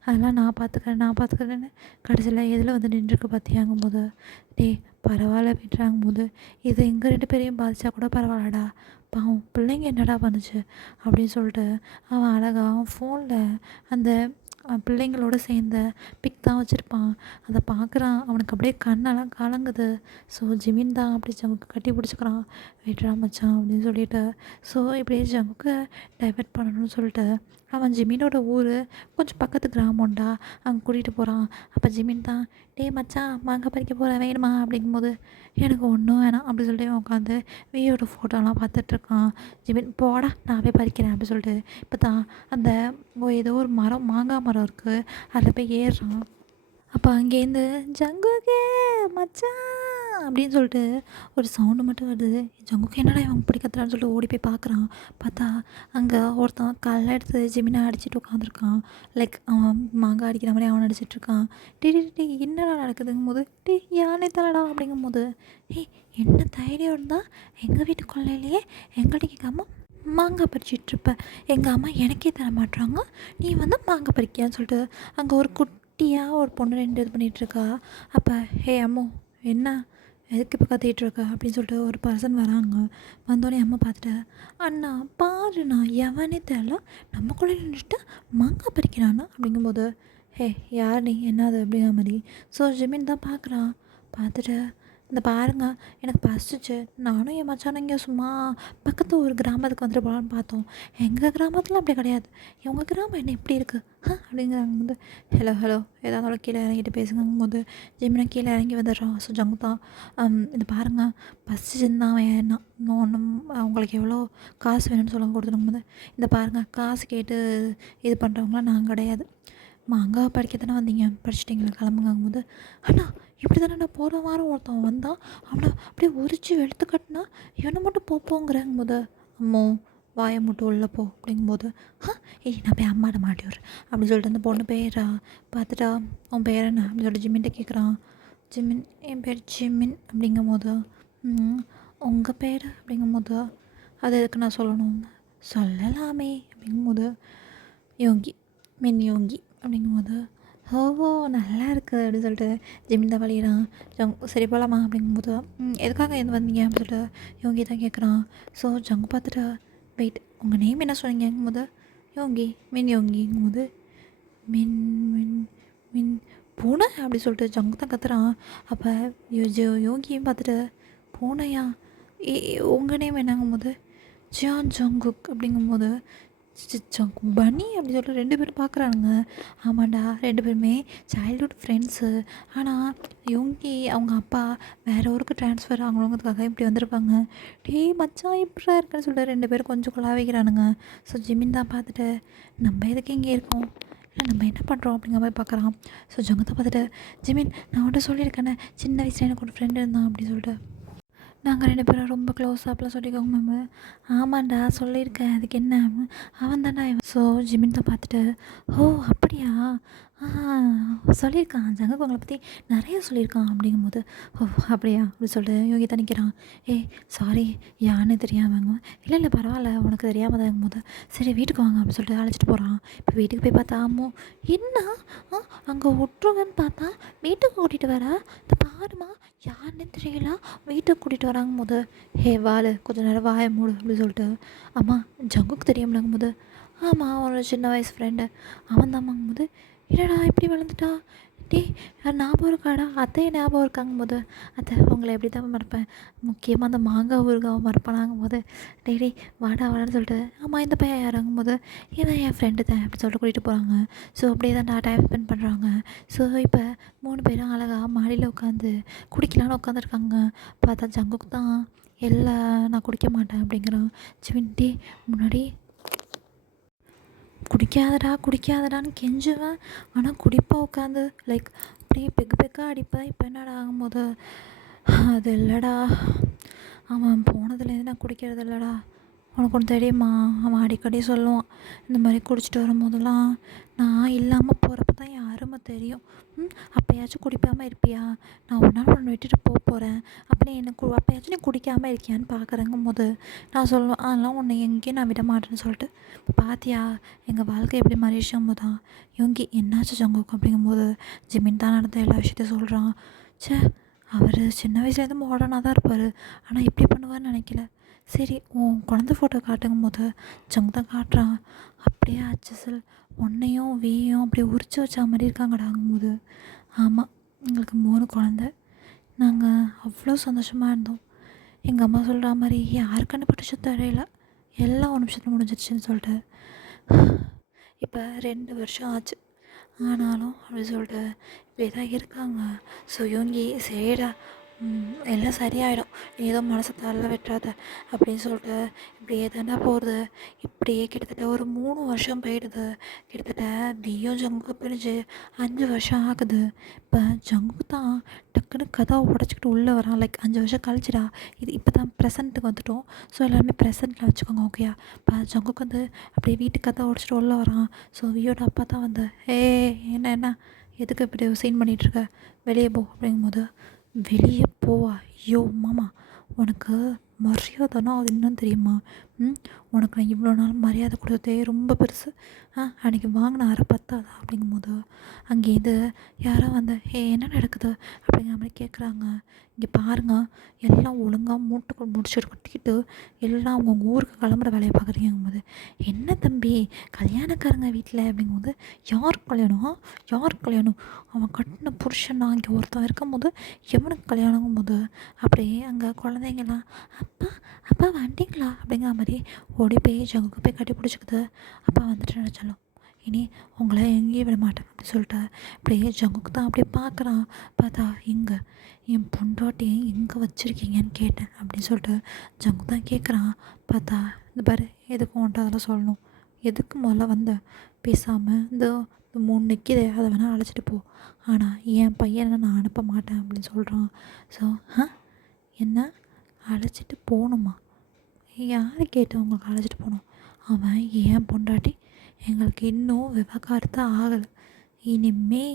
அதெல்லாம் நான் பார்த்துக்கிறேன்னு கடைசியில் எதில் வந்து நின்றுருக்கு பார்த்தியாங்கும்போது, டேய் பரவாயில்ல விட்டுறாங்கும்போது, இது எங்கள் 2 பேரையும் பாதித்தா கூட பரவாயில்லடா, பாவம் பிள்ளைங்க என்னடா பண்ணுச்சு அப்படின்னு சொல்லிட்டு அவன் அழகாக அவன் ஃபோனில் அந்த பிள்ளைங்களோட சேர்ந்த பிக் தான் வச்சுருப்பான். அதை பார்க்குறான். அவனுக்கு அப்படியே கண்ணெல்லாம் கலங்குது. ஸோ ஜிமின் தான் அப்படி ஜங்குக்கு கட்டி பிடிச்சிக்கிறான். "விட்றா மச்சான்" அப்படின்னு சொல்லிட்டு. ஸோ இப்படியே ஜங்குக்கை டைவர்ட் பண்ணணும்னு சொல்லிட்டு அவன் ஜிமினோட ஊர் கொஞ்சம் பக்கத்து கிராமம்டா, அங்கே கூட்டிகிட்டு போகிறான். அப்போ ஜிமின் தான், "டேய் மச்சான், மாங்காய் பறிக்க போகிறேன், வேணுமா?" அப்படிங்கும்போது, "எனக்கு ஒன்றும் வேணாம்" அப்படி சொல்லிட்டு இவன் உட்காந்து வியோட ஃபோட்டோலாம் பார்த்துட்ருக்கான். ஜிமின், "போடா நான் போய் பறிக்கிறேன்" அப்படி சொல்லிட்டு இப்போ தான் அந்த ஏதோ ஒரு மரம், மாங்காய் மரம் இருக்குது, அதில் போய் ஏறுறான். அப்போ அங்கேருந்து "ஜங்குகே மச்சான்" அப்படின்னு சொல்லிட்டு ஒரு சவுண்டு மட்டும் வருது. ஜங்குக்கு என்னடா இவன் இப்படி கத்துறான்னு சொல்லிட்டு ஓடி போய் பார்க்குறான். பார்த்தா அங்கே ஒருத்தன் கல்லை எடுத்து ஜிமினை அடிச்சுட்டு உட்காந்துருக்கான். லைக் அவன் மாங்காய் அடிக்கிற மாதிரி அவன் அடிச்சிட்ருக்கான். "டே டே டே என்னடா நடக்குதுங்கும் போது, டே யானே தலடா" அப்படிங்கும் போது, "ஏய் என்ன தைரியம் இருந்தால் எங்கள் வீட்டு கொள்ளையிலேயே எங்கள்கிட்ட கேட்காம மாங்காய் பறிச்சிட்ருப்பேன், எங்கள் அம்மா எனக்கே தர மாட்றாங்க, நீ வந்து மாங்காய் பறிக்கியான்னு" சொல்லிட்டு அங்கே ஒரு குட்டியாக ஒரு பொண்ணு 2 இது பண்ணிகிட்ருக்கா. அப்போ, "ஹே அம்மு, என்ன எதுக்கு இப்போ கத்திகிட்ருக்க?" அப்படின்னு சொல்லிட்டு ஒரு பர்சன் வராங்க. வந்தோடனே அம்மா பார்த்துட்டு, "அண்ணா பாருண்ணா, எவனே தெரில நம்மக்குள்ளே நின்றுட்டு மாங்காய் பறிக்கிறானா" அப்படிங்கும்போது, "ஹே யார் நீ, என்னது?" அப்படிங்கிற மாதிரி. ஸோ ஜிமின் தான் பார்க்குறான். பார்த்துட்டு, "இந்த பாருங்க, எனக்கு பசிச்சு நானும் என் மச்சானும் இங்கே சும்மா பக்கத்து ஒரு கிராமத்துக்கு வந்துட்டு போகலான்னு பார்த்தோம். எங்கள் கிராமத்தில் அப்படி கிடையாது, உங்கள் கிராமம் என்ன இப்படி இருக்குது அப்படிங்கிறாங்க போது, "ஹலோ ஹலோ ஏதா இருந்தாலும் கீழே இறங்கிட்டு பேசுங்கும் போது ஜிமினை கீழே இறங்கி வந்துடுறான். ஸோ ஜங்கு தான், "இந்த பாருங்கள், பசிச்சுன்னு தான் வேணாம், ஒன்றும் அவங்களுக்கு எவ்வளோ காசு வேணும்னு சொல்ல கொடுத்துடும் போது, இந்த பாருங்கள், காசு கேட்டு இது பண்ணுறவங்களாம் நாங்கள் கிடையாது, மாங்காய் பறிக்க தானே வந்தீங்க, பறிச்சிட்டிங்களா, கிளம்புங்கும் போது, அண்ணா இப்படி தானே நான் போகிற வாரம் ஒருத்தன் வந்தான், அவனை அப்படியே உரிச்சு வெளுத்து கட்டினா, இவனை மட்டும் போங்கிறங்கும் போது, அம்மோ வாயை மட்டும் உள்ளே போ அப்படிங்கும்போது, ஏய் நான் போய் அம்மாட்ட மாட்டி விட்றேன்" அப்படின்னு சொல்லிட்டு அந்த பொண்ணு பேரா பார்த்துட்டா. "உன் பேர் என்ன?" அப்படின்னு சொல்லிட்டு ஜிமின்கிட்ட கேட்குறான். ஜிமின், "என் பேர் ஜிமின்" அப்படிங்கும்போது, "உங்கள் பேர்?" அப்படிங்கும்போது, "அது எதுக்கு நான் சொல்லணும்?" "சொல்லலாமே" அப்படிங்கும்போது, "யோங்கி, மின் யோங்கி" அப்படிங்கும்போது, "ஓஹோ நல்லா இருக்குது" அப்படின்னு சொல்லிட்டு ஜிமின் தான் வழியிறான். "சரி போகலாமா" அப்படிங்கும்போது, எதுக்காக எந்த வந்தீங்க?" அப்படின்னு சொல்லிட்டு யோங்கி தான் கேட்குறான். ஸோ ஜங்கு பார்த்துட்டு, "வெயிட், உங்கள் நேம் என்ன சொன்னீங்கங்கும்போது, யோங்கி, மின் யோங்கிங்கும்போது, மின் மின் மின் பூனை அப்படி சொல்லிட்டு ஜங்கு தான் கத்துறான். அப்போ யோகியும் பார்த்துட்டு, "பூனையா, ஏ உங்கள் நேம் என்னங்கும்போது, ஜியான் ஜங்குக்" அப்படிங்கும்போது, பனி அப்படி சொல்லிட்டு 2 பேரும் பார்க்குறானுங்க. ஆமாண்டா, 2 பேருமே சைல்ட்ஹுட் ஃப்ரெண்ட்ஸு. ஆனால் யோங்கி அவங்க அப்பா வேறு ஊருக்கு ட்ரான்ஸ்ஃபர் ஆகணுங்கிறதுக்காக இப்படி வந்திருப்பாங்க. "டேய் மச்சான் எப்புட்றா இருக்குன்னு" சொல்லிட்டு 2 பேரும் கொஞ்சம் குழாவிக்கிறானுங்க. ஸோ ஜிமின் தான் பார்த்துட்டு, "நம்ம எதுக்கு இங்கே இருக்கோம், இல்லை நம்ம என்ன பண்ணுறோம்" அப்படிங்கிற மாதிரி பார்க்குறான். ஸோ ஜங்கத்தை பார்த்துட்டு, "ஜிமின் நான் உன்கிட்ட சொல்லியிருக்கேனே, சின்ன வயசில் எனக்கு ஒரு ஃப்ரெண்டு இருந்தான்" அப்படின்னு சொல்லிட்டு, "நாங்கள் 2 பேரும் ரொம்ப க்ளோஸ் அப்பலாம் சொல்லிக்கோங்க மேம்." "ஆமாண்டா சொல்லியிருக்கேன், அதுக்கு என்ன, அவன் தானே இவன்." ஸோ ஜிமின் தான் பார்த்துட்டு, "ஓ அப்படியா, ஆ சொல்லியிருக்கான், ஜங்குக்கு உங்களை பற்றி நிறைய சொல்லியிருக்கான்" அப்படிங்கும்போது, "ஓ அப்படியா" அப்படி சொல்லிட்டு யோகி தான் நிற்கிறான். "ஏய் சாரி, யான்னு தெரியாமங்க." "இல்லை இல்லை பரவாயில்ல, உனக்கு தெரியாமல் தாங்கும்போது, சரி வீட்டுக்கு வாங்க" அப்படின்னு சொல்லிட்டு அழைச்சிட்டு போகிறான். இப்போ வீட்டுக்கு போய் பார்த்தா அம்மு, "என்ன அங்கே விட்ருவேன்னு பார்த்தா வீட்டுக்கு கூட்டிகிட்டு வர, இந்த பாருமா யாருன்னே தெரியல, வீட்டுக்கு கூட்டிகிட்டு வராங்கும் போது, ஹே வாலு கொஞ்சம் நேரம் வாயை மூடு" அப்படின்னு சொல்லிட்டு, "அம்மா ஜங்குக்கு தெரியும்லாங்கும் போது, ஆமாம் ஒரு சின்ன வயசு ஃப்ரெண்டு அவன் தான்மாங்கும் போது, என்னடா இப்படி வளர்ந்துட்டா, டேய் ஞாபகம் இருக்காடா, அத்தையை ஞாபகம் இருக்காங்கும் போது, அத்தை உங்களை எப்படி தான் மறப்பேன், முக்கியமாக அந்த மாங்காய் ஊறுகாவை மறப்பானாங்கும் போது, டேய் டேய் வாடா வாடான்னு சொல்லிட்டு, ஆமாம் இந்த பையன் யாராங்கும் போது, இவன் என் ஃப்ரெண்டு தான் அப்படி சொல்லிட்டு கூட்டிகிட்டு போகிறாங்க. ஸோ அப்படியே தான் டைம் ஸ்பெண்ட் பண்ணுறாங்க. ஸோ இப்போ 3 பேரும் அழகாக மாடியில் உட்காந்து குடிக்கலான்னு உட்காந்துருக்காங்க. பார்த்தா ஜங்குக்கு தான், "இல்லை நான் குடிக்க மாட்டேன்" அப்படிங்கிறான். சிவின்டி முன்னாடி "குடிக்காதடா குடிக்காதடான்னு கெஞ்சுவேன், ஆனால் குடிப்பா உட்காந்து, லைக் அப்படியே பெக்கு பெக்காக அடிப்பேன். இப்போ என்னடா ஆகும்போது, அது இல்லைடா, அவன் போனதுலேருந்து நான் குடிக்கிறது இல்லைடா, உனக்கு ஒன்று தெரியுமா, அவன் அடிக்கடி சொல்லுவான், இந்த மாதிரி குடிச்சிட்டு வரும்போதெல்லாம் நான் இல்லாமல் போகிறப்ப தான் என் அருமை தெரியும். அப்போயாச்சும் குடிக்காமல் இருப்பியா, நான் ஒரு நாள் ஒன்று விட்டுட்டு போகிறேன், அப்போ நீ என்ன அப்போயாச்சும் நீ குடிக்காமல் இருக்கியான்னு பார்க்குறங்கும் போது, நான் சொல்லுவேன், அதெல்லாம் உன்னை எங்கேயும் நான் விட மாட்டேன்னு சொல்லிட்டு, இப்போ பார்த்தியா எங்கள் வாழ்க்கை எப்படி மாறிடுச்சும் போது தான் யோங்கி என்னாச்சு ஜங்குக்கு அப்படிங்கும்போது ஜிமின் தான் நடந்த எல்லா விஷயத்தையும் சொல்கிறான். ச்சே, அவர் சின்ன வயசுலேருந்து மாடர்னாக தான் இருப்பார், ஆனால் இப்படி பண்ணுவார்னு நினைக்கல. சரி உன் குழந்த ஃபோட்டோ காட்டுங்கும் போது ஜங்கு தான் காட்டுறான். அப்படியே அச்சசல் உன்னையும் வீயும் அப்படியே உரிச்சு வச்சா மாதிரி இருக்காங்கடாங்கும்போது, ஆமாம், எங்களுக்கு 3 குழந்த. நாங்கள் அவ்வளோ சந்தோஷமாக இருந்தோம். எங்கள் அம்மா சொல்கிற மாதிரி யார் கண்டுபிடிச்சோ தெரியல, எல்லாம் ஒரு நிமிஷத்தில் முடிஞ்சிருச்சுன்னு சொல்லிட்டு. இப்போ 2 வருஷம் ஆச்சு. ஆனாலும் அப்படி சொல்லிட்டு இப்படியே தான் இருக்காங்க. ஸோ இவங்க சரிடா, எல்லாம் சரியாயிடும், நீ ஏதோ மனசை தள்ள விட்டுறாத அப்படின்னு சொல்லிட்டு இப்படியே தாண்டா போகிறது. இப்படியே கிட்டத்தட்ட ஒரு 3 வருஷம் போயிடுது. கிட்டத்தட்ட நீயும் ஜங்குக்கு பிரிஞ்சு 5 வருஷம் ஆகுது. இப்போ ஜங்கு தான் டக்குன்னு கதவை உடச்சிக்கிட்டு உள்ளே வரான். லைக் 5 வருஷம் கழிச்சுடா, இது இப்போ தான் ப்ரெசண்ட்டுக்கு வந்துட்டோம். ஸோ எல்லாருமே ப்ரெசண்ட்டில் வச்சுக்கோங்க, ஓகேயா? இப்போ ஜங்குக்கு வந்து அப்படியே வீட்டுக்கு கதவை உடச்சிட்டு உள்ளே வரான். ஸோ வியோட அப்பா தான் வந்து, என்ன என்ன எதுக்கு இப்படி சீன் பண்ணிகிட்ருக்க, வெளியே போ அப்படிங்கும்போது, வெளியே போவா? ஐயோ மாமா, உனக்கு மரியாதைனா அது என்னன்னு தெரியுமா? உனக்கு நான் இவ்வளோ நாள் மரியாதை கொடுத்ததே ரொம்ப பெருசு. அன்றைக்கி வாங்கின அரை பத்தாதா அப்படிங்கும்போது, அங்கேருந்து யாரோ வந்து என்ன நடக்குது அப்படிங்கிற மாதிரி கேட்குறாங்க. இங்கே பாருங்க, எல்லாம் ஒழுங்காக மூட்டுக்குள் முடிச்சுட்டு கட்டிக்கிட்டு எல்லாம் அவங்கவுங்க ஊருக்கு கிளம்புற வேலையை பார்க்குறீங்கும்போது, என்ன தம்பி கல்யாணக்காரங்க வீட்டில் அப்படிங்கும்போது, யார் கல்யாணம், யார் கல்யாணம், அவன் கட்டின புருஷனா இங்கே ஒருத்தன் இருக்கும்போது எவனுக்கு கல்யாணங்கும் போது அப்படியே அங்கே குழந்தைங்களாம், அப்பா அப்பா வண்டிங்களா அப்படிங்கிற மாதிரி ஓடி போய் ஜங்குக்கு போய் கட்டி பிடிச்சிக்குது. அப்பா வந்துட்டு நினச்சாலும், இனி உங்களை எங்கேயும் விட மாட்டேன் அப்படின்னு சொல்லிட்டு அப்படியே ஜங்குக்கு தான் அப்படியே பார்க்குறான். பார்த்தா இங்கே என் பொண்டாட்டியை எங்கே வச்சுருக்கீங்கன்னு கேட்டேன் அப்படின்னு சொல்லிட்டு ஜங்கு தான் கேட்குறான். பார்த்தா இந்த பாரு, எதுக்கும் உன்ட்ட அதெல்லாம் சொல்லணும், எதுக்கு முதல்ல வந்த, பேசாமல் இந்த 3 நிற்கிதே அதை வேணால் அழைச்சிட்டு போ, ஆனால் என் பையனை நான் அனுப்ப மாட்டேன் அப்படின்னு சொல்கிறான். ஸோ என்ன அழைச்சிட்டு போகணுமா? யாரை கேட்டு உங்களுக்கு அழைச்சிட்டு போகணும்? அவன் ஏன் பொண்டாட்டி, எங்களுக்கு இன்னும் விவகாரத்தை ஆகலை, இனிமே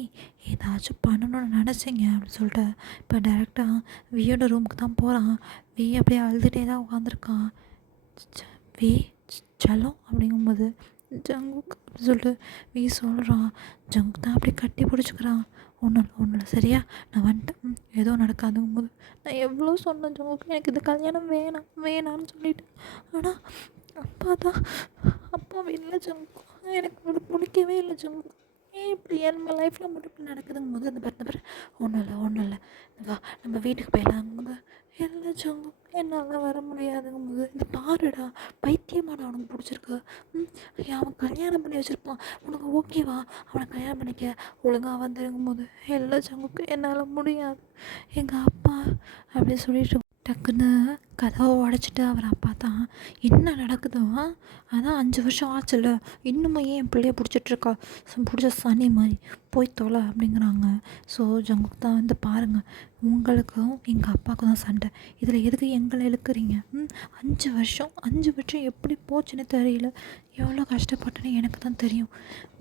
ஏதாச்சும் பண்ணணும்னு நினச்சிங்க அப்படின்னு சொல்லிட்டு இப்போ டேரெக்டாக வியோட ரூமுக்கு தான் போகிறான். வி அப்படியே அழுதுகிட்டே தான் உட்காந்துருக்கான். வி செல்லம் அப்படிங்கும்போது ஜங்குக் அப்படின்னு சொல்லிட்டு வி சொல்கிறான். ஜங்குக் தான் அப்படியே கட்டி பிடிச்சிக்கிறான். ஒன்றும் இல்லை சரியா, நான் வந்துட்டேன், ஏதோ நடக்காதுங்கும்போது, நான் எவ்வளோ சொன்னேன் ஜங்குக்கு, எனக்கு இது கல்யாணம் வேணாம் வேணான்னு சொல்லிட்டு, ஆனால் அப்பா தான், அப்பா இல்லை ஜங்கு, எனக்கு அது பிடிக்கவே இல்லை ஜங்கு, ஏன் இப்படி நம்ம லைஃப்பில் மட்டும் இப்படி நடக்குதுங்கும் போது, அந்த பாரு ஒன்றும் இல்லை வா நம்ம வீட்டுக்கு போயிடலாங்கும்போது, இல்லை ஜங்கு என்னால் வர முடியாதுங்கும்போது, இந்த பாருடா பைத்தியமாடா உனக்கு பிடிச்சிருக்கு, அவன் கல்யாணம் பண்ணி வச்சுருப்பான், உனக்கு ஓகேவா அவனை கல்யாணம் பண்ணிக்க, ஒழுங்காக வந்துருங்கும்போது, இல்லை ஜங்குக்கு என்னால் முடியாது, எங்கள் அப்பா அப்படின்னு சொல்லிட்டு டக்குன்னு கதவை உடச்சிட்டு அவர் அப்பா தான், என்ன நடக்குதோ, அதான் 5 வருஷம் ஆச்சுல்ல, இன்னுமே ஏன் என் பிள்ளைய பிடிச்சிட்ருக்கா, பிடிச்ச சனி மாதிரி போய் தொலை அப்படிங்கிறாங்க. ஸோ ஜங்குக்கு தான் வந்து பாருங்கள், உங்களுக்கும் எங்கள் அப்பாவுக்கும் தான் சண்டை, இதில் எதுக்கு எங்களை இழுக்கிறீங்க? 5 வருஷம் எப்படி போச்சுன்னு தெரியல, எவ்வளோ கஷ்டப்பட்டேன்னு எனக்கு தான் தெரியும்,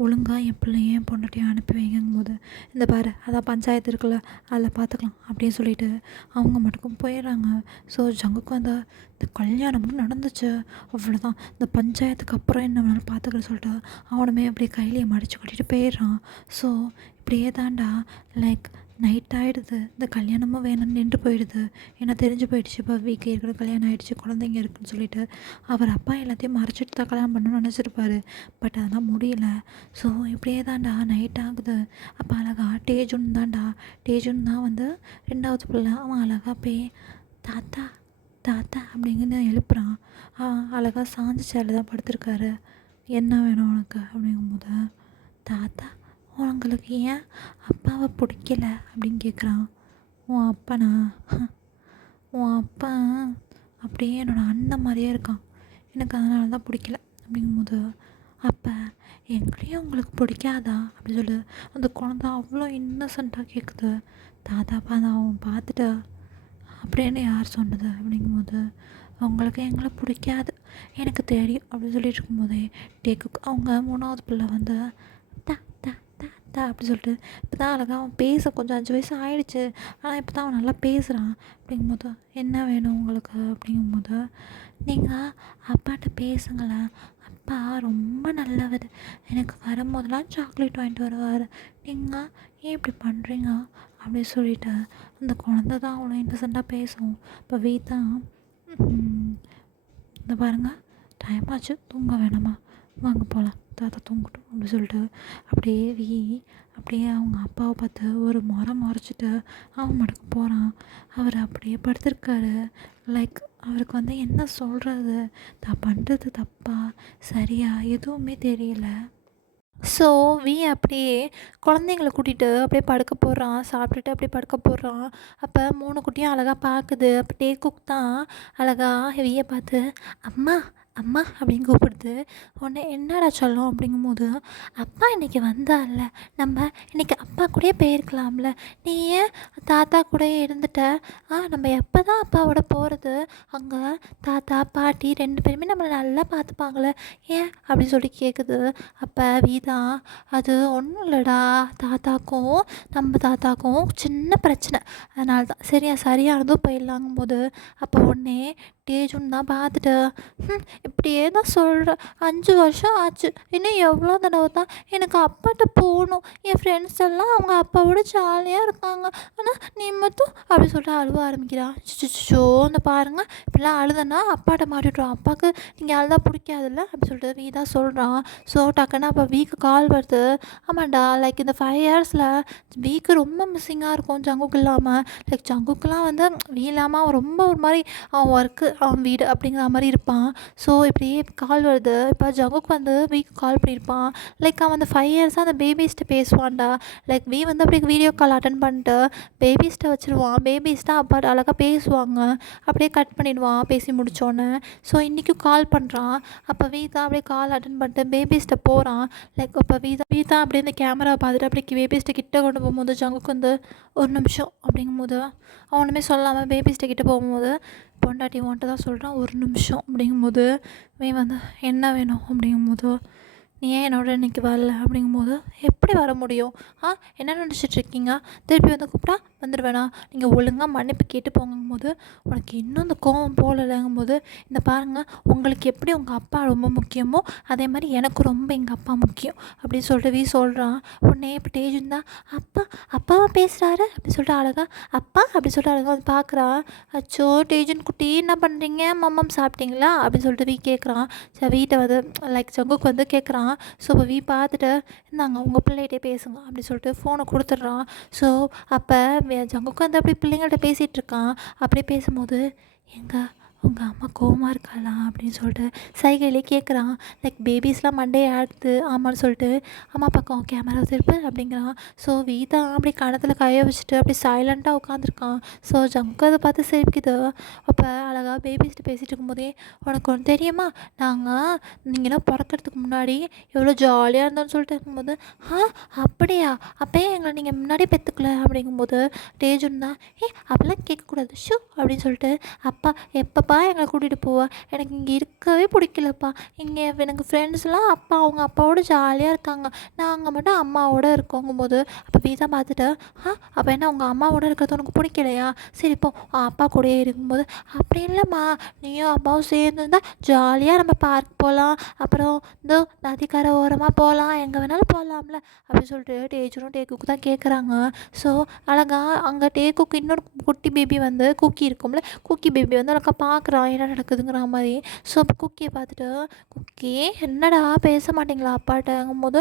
ஒழுங்காக என் பிள்ளைய என் பொண்டாட்டியும் அனுப்பி வைங்கும் போது, இந்த பாரு அதான் பஞ்சாயத்து இருக்குல்ல, அதில் பார்த்துக்கலாம் அப்படின்னு சொல்லிட்டு அவங்க மட்டுக்கும் போயிடுறாங்க. ஸோ ஜங்குக்கு வந்து இந்த கல்யாணம்னு நடந்துச்சு, அவ்வளோதான், இந்த பஞ்சாயத்துக்கு அப்புறம் என்ன வேணாலும் பார்த்துக்கிற சொல்லிட்டு அவனுமே அப்படியே கையிலேயே மடித்து கட்டிட்டு போயிடுறான். ஸோ இப்படியே தாண்டா லைக் நைட் ஆகிடுது, இந்த கல்யாணமும் வேணும்னு நின்று போயிடுது. ஏன்னா தெரிஞ்சு போயிடுச்சு, இப்போ வீட்டில் இருக்கிற கல்யாணம் ஆகிடுச்சு, குழந்தைங்க இருக்குதுன்னு சொல்லிட்டு அவர் அப்பா எல்லாத்தையும் மறைச்சிட்டு தான் கல்யாணம் பண்ணணும்னு நினச்சிருப்பாரு. பட் அதெல்லாம் முடியல. ஸோ இப்படியே தாண்டா நைட் ஆகுது. அப்போ அழகா டேஜுன் தான் வந்து 2வது பிள்ளை. அவன் அழகா போய் தாத்தா தாத்தா அப்படிங்கன்னு எழுப்புறான். அழகாக சாஞ்சு சேரில் தான் படுத்திருக்காரு. என்ன வேணும் உனக்கு அப்படிங்கும்போது, தாத்தா உங்களுக்கு ஏன் அப்பாவை பிடிக்கல அப்படின்னு கேட்குறான். உன் அப்பனா, உன் அப்பா அப்படியே என்னோடய அண்ணன் மாதிரியே இருக்கான், எனக்கு அதனால தான் பிடிக்கல அப்படிங்கும்போது, அப்போ எங்களையும் உங்களுக்கு பிடிக்காதா அப்படின்னு சொல்லி அந்த குழந்த அவ்வளோ இன்னசென்ட்டாக கேட்குது. தாத்தா அவன் பார்த்துட்டு, அப்படின்னு யார் சொன்னது அப்படிங்கும்போது, அவங்களுக்கு எங்களை பிடிக்காது எனக்கு தெரியும் அப்படின்னு சொல்லிட்டு இருக்கும்போதே அவங்க 3வது பிள்ளை வந்து தா தா தா தா அப்படி சொல்லிட்டு இப்போ தான் அழகாக அவன் பேச கொஞ்சம் 5 வயசு ஆயிடுச்சு, ஆனால் இப்போ தான் அவன் நல்லா பேசுகிறான். அப்படிங்கும்போது, என்ன வேணும் உங்களுக்கு அப்படிங்கும்போது, நீங்கள் அப்பாட்ட பேசுங்களேன், அப்பா ரொம்ப நல்லவர், எனக்கு வரும்போதெல்லாம் சாக்லேட் வாங்கிட்டு வருவார், நீங்கள் ஏன் இப்படி பண்ணுறீங்க அப்படி சொல்லிட்டு அந்த குழந்த தான் அவ்வளோ இன்னசென்ட்டாக பேசும். இப்போ வீத்தான், இந்த பாருங்கள் டைம் ஆச்சு, தூங்க வேணாமா, வாங்க போகலாம், தாத்தா தூங்கட்டும் அப்படின்னு சொல்லிட்டு அப்படியே அப்படியே அவங்க அப்பாவை பார்த்து ஒரு முறைச்சிட்டு அவன் மடக்கு போகிறான். அவர் அப்படியே படுத்திருக்காரு. லைக் அவருக்கு வந்து என்ன சொல்கிறது, தான் பண்ணுறது தப்பா சரியா எதுவுமே தெரியல. ஸோ அப்படியே குழந்தைங்கள கூட்டிகிட்டு அப்படியே படுக்க போடுறான். சாப்பிட்டுட்டு அப்படியே படுக்க போடுறான். அப்போ 3 குட்டியும் அழகா பார்க்குது. அப்போ டேக்குக் தான் அழகா பார்த்து அம்மா அம்மா அப்படின்னு கூப்பிடுது. உடனே என்னடா சொல்லும் அப்படிங்கும்போது, அப்பா இன்னைக்கு வந்தார்ல, நம்ம இன்னைக்கு அப்பா கூடயே போயிருக்கலாம்ல, நீ ஏன் தாத்தா கூடயே இருந்துட்ட? நம்ம எப்போ தான் அப்பாவோட போகிறது? அங்கே தாத்தா பாட்டி 2 பேருமே நம்மளை நல்லா பார்த்துப்பாங்களே, ஏன் அப்படின்னு சொல்லி கேட்குது. அப்போ வீதா, அது ஒன்றும் இல்லைடா, நம்ம தாத்தாக்கும் சின்ன பிரச்சனை, அதனால தான் சரியானதும் போயிடலாங்கும்போது, அப்போ உடனே டேஜுன்னு தான் பார்த்துட்டு, இப்படியே தான் சொல்கிறேன், 5 வருஷம் ஆச்சு, இன்னும் எவ்வளோ தடவை தான் எனக்கு அப்பாட்ட போகணும், என் ஃப்ரெண்ட்ஸ் எல்லாம் அவங்க அப்பாவோட ஜாலியாக இருக்காங்க, ஆனால் நீ மட்டும் அப்படி சொல்லிட்டு அழுவ ஆரம்பிக்கிறான். சிச்சோ இந்த பாருங்கள், இப்படிலாம் அழுதனா அப்பாட்ட மாட்டிவிட்ருவோம், அப்பாவுக்கு நீங்கள் அழுதா பிடிக்காதுல்ல அப்படி சொல்லிட்டு வீதா சொல்கிறான். ஸோ டக்குன்னு அப்போ வீக்கு கால் வருது. ஆமாண்டா, லைக் இந்த 5 இயர்ஸில் வீக்கு ரொம்ப மிஸ்ஸிங்காக இருக்கும் ஜங்குக்கு இல்லாமல். லைக் ஜங்குக்கெலாம் வந்து வீ இல்லாமல் அவன் ரொம்ப ஒரு மாதிரி அவன் ஒர்க்கு அவன் வீடு அப்படிங்கிற மாதிரி இருப்பான். ஸோ இப்படியே கால் வருது. இப்போ ஜங்குக்கு வந்து வீக்கு கால் பண்ணியிருப்பான். லைக் அவன் அந்த 5 இயர்ஸாக அந்த பேபிஸ்கிட்ட பேசுவான்டா. லைக் வந்து அப்படியே வீடியோ கால் அட்டன் பண்ணிட்டு பேபிஸ்கிட்ட வச்சுருவான். பேபிஸ் தான் அப்பா அழகாக பேசுவாங்க. அப்படியே கட் பண்ணிடுவான் பேசி முடித்தோன்னே. ஸோ இன்றைக்கும் கால் பண்ணுறான். அப்போ வீதா அப்படியே கால் அட்டன் பண்ணிட்டு பேபிஸ்கிட்ட போகிறான். லைக் அப்போ வீதா அப்படியே இந்த கேமராவை பார்த்துட்டு அப்படியே பேபிஸ்கிட்ட கிட்ட கொண்டு போகும்போது ஜங்குக்கு வந்து ஒரு நிமிஷம் அப்படிங்கும்போது அவனுமே சொல்லாமல் பேபிஸ்கிட்ட கிட்ட போகும்போது பொண்டாட்டி உன்ட்ட தான் சொல்கிறான் ஒரு நிமிஷம் அப்படிங்கும்போது வந்து என்ன வேணும் அப்படிங்கும்போது, நீ ஏன் என்னோட இன்றைக்கி வரல அப்படிங்கும்போது, எப்படி வர முடியும்? என்ன நினச்சிட்ருக்கீங்க? திருப்பி வந்து கூப்பிட்டா வந்துடுவேனா? நீங்கள் ஒழுங்காக மன்னிப்பு கேட்டு போங்கும்போது, உனக்கு இன்னும் இந்த கோவம் போகலைங்கும்போது, இந்த பாருங்கள், உங்களுக்கு எப்படி உங்கள் அப்பா ரொம்ப முக்கியமோ அதே மாதிரி எனக்கு ரொம்ப எங்கள் அப்பா முக்கியம் அப்படின்னு சொல்லிட்டு சொல்கிறான். உடனே இப்போ டேஜுன் தான் அப்பாவா பேசுகிறாரு அப்படி சொல்லிட்டு அழகா அப்பா அப்படி சொல்லிட்டு அழகாக வந்து பார்க்குறா. அச்சோ டேஜுன் குட்டி என்ன பண்ணுறீங்க, மம்மம் சாப்பிட்டீங்களா அப்படின்னு சொல்லிட்டு கேட்குறான். சரி வீட்டை வந்து லைக் ஜங்குக்கு வந்து கேட்குறான். ஸோ இப்போ பார்த்துட்டு இந்தாங்க உங்கள் பிள்ளைகிட்டே பேசுங்க அப்படி சொல்லிட்டு ஃபோனை கொடுத்துட்றான். ஸோ அப்போ ஜங்குக்கு வந்து அப்படி பிள்ளைங்கள்ட்ட பேசிகிட்ருக்கான். அப்படியே பேசும்போது, உங்கள் அம்மா கோவமாக இருக்காளா அப்படின்னு சொல்லிட்டு சைகையிலே கேட்குறான். லைக் பேபிஸ்லாம் மண்டே ஆடுது ஆமான்னு சொல்லிட்டு அம்மா பக்கம் கேமரா திருப்பு அப்படிங்கிறான். ஸோ வீதா அப்படி கணத்தில் கையை வச்சுட்டு அப்படி சைலண்ட்டாக உட்காந்துருக்கான். ஸோ ஜங்கு அதை பார்த்து சிரிக்குது. அப்போ அழகாக பேபிஸ்ட்டு பேசிகிட்டு இருக்கும்போதே, உனக்கு ஒன்று தெரியுமா, நீங்களாம் பிறக்கிறதுக்கு முன்னாடி எவ்வளோ ஜாலியாக இருந்தோன்னு சொல்லிட்டு இருக்கும்போது, அப்படியா, அப்போயே எங்களை நீங்கள் முன்னாடியே பெற்றுக்கல அப்படிங்கும்போது டேஜுன் தான் அப்படிலாம் கேட்கக்கூடாது ஷூ அப்படின்னு சொல்லிட்டு, அப்பா எப்பப்பா எங்களை கூட்டிகிட்டு போவா, எனக்கு இங்கே இருக்கவே பிடிக்கலப்பா, இங்கே எனக்கு ஃப்ரெண்ட்ஸ்லாம் அவங்க அப்பாவோட ஜாலியாக இருக்காங்க, நாங்கள் மட்டும் அம்மாவோட இருக்கோங்கும்போது, அப்போ வீதா பார்த்துட்டு அப்போ என்ன உங்கள் அம்மாவோட இருக்கிறது உனக்கு பிடிக்கலையா, சரி இப்போ அப்பா கூடயே இருக்கும்போது, அப்படி இல்லைம்மா, நீயும் அப்பாவும் சேர்ந்துருந்தா ஜாலியாக நம்ம பார்க் போகலாம், அப்புறம் இந்த நதிக்கரை ஓரமாக போகலாம், எங்கே வேணாலும் போகலாம்ல அப்படின்னு சொல்லிட்டு டேஜுனும் டேக்குக்கு தான் கேட்குறாங்க. ஸோ அழகாக அங்கே டேக்குக்கு இன்னொரு குட்டி பேபி வந்து குக்கி இருக்கும்ல, குக்கி பேபி வந்து அழகாக பார்க்குறான் என்ன நடக்குதுங்கிற மாதிரி. ஸோ அப்போ குக்கியை பார்த்துட்டு, குக்கி என்னடா பேச மாட்டிங்களா அப்பாட்டங்கும்போது,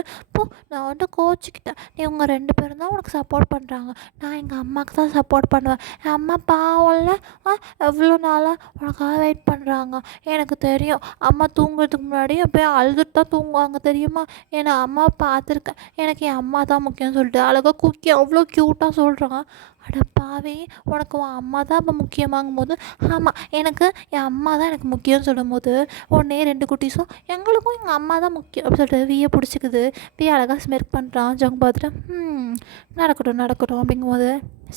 நான் வந்து கோச்சிக்கிட்டேன், நீ உங்கள் 2 பேரும் தான் உனக்கு சப்போர்ட் பண்ணுறாங்க, நான் எங்கள் அம்மாவுக்கு தான் சப்போர்ட் பண்ணுவேன், என் அம்மா பாவம்ல, எவ்வளோ நாளாக உனக்காக வெயிட் பண்ணுறாங்க, எனக்கு தெரியும், அம்மா தூங்குறதுக்கு முன்னாடி அப்படியே அழுதுட்டு தான் தூங்குவாங்க தெரியுமா, ஏன்னா அம்மா பார்த்துருக்கேன், எனக்கு என் அம்மா தான் முக்கியம்னு சொல்லிட்டு அழகாக குக்கி அவ்வளோ க்யூட்டாக சொல்கிறான். அட பாவி, உனக்கு உன் அம்மா தான் அப்போ முக்கியமாகும்போது, ஆமாம் எனக்கு என் அம்மா தான் எனக்கு முக்கியம்னு சொல்லும்போது, உடனே 2 குட்டீஸும் எங்களுக்கும் எங்கள் அம்மா தான் முக்கியம் அப்படின்னு சொல்லிட்டு வீயை பிடிச்சிக்குது. அழகாக ஸ்மெர்க் பண்ணுறான். ஜங் பார்த்துட்டு நடக்கட்டும் அப்படிங்கும்போது,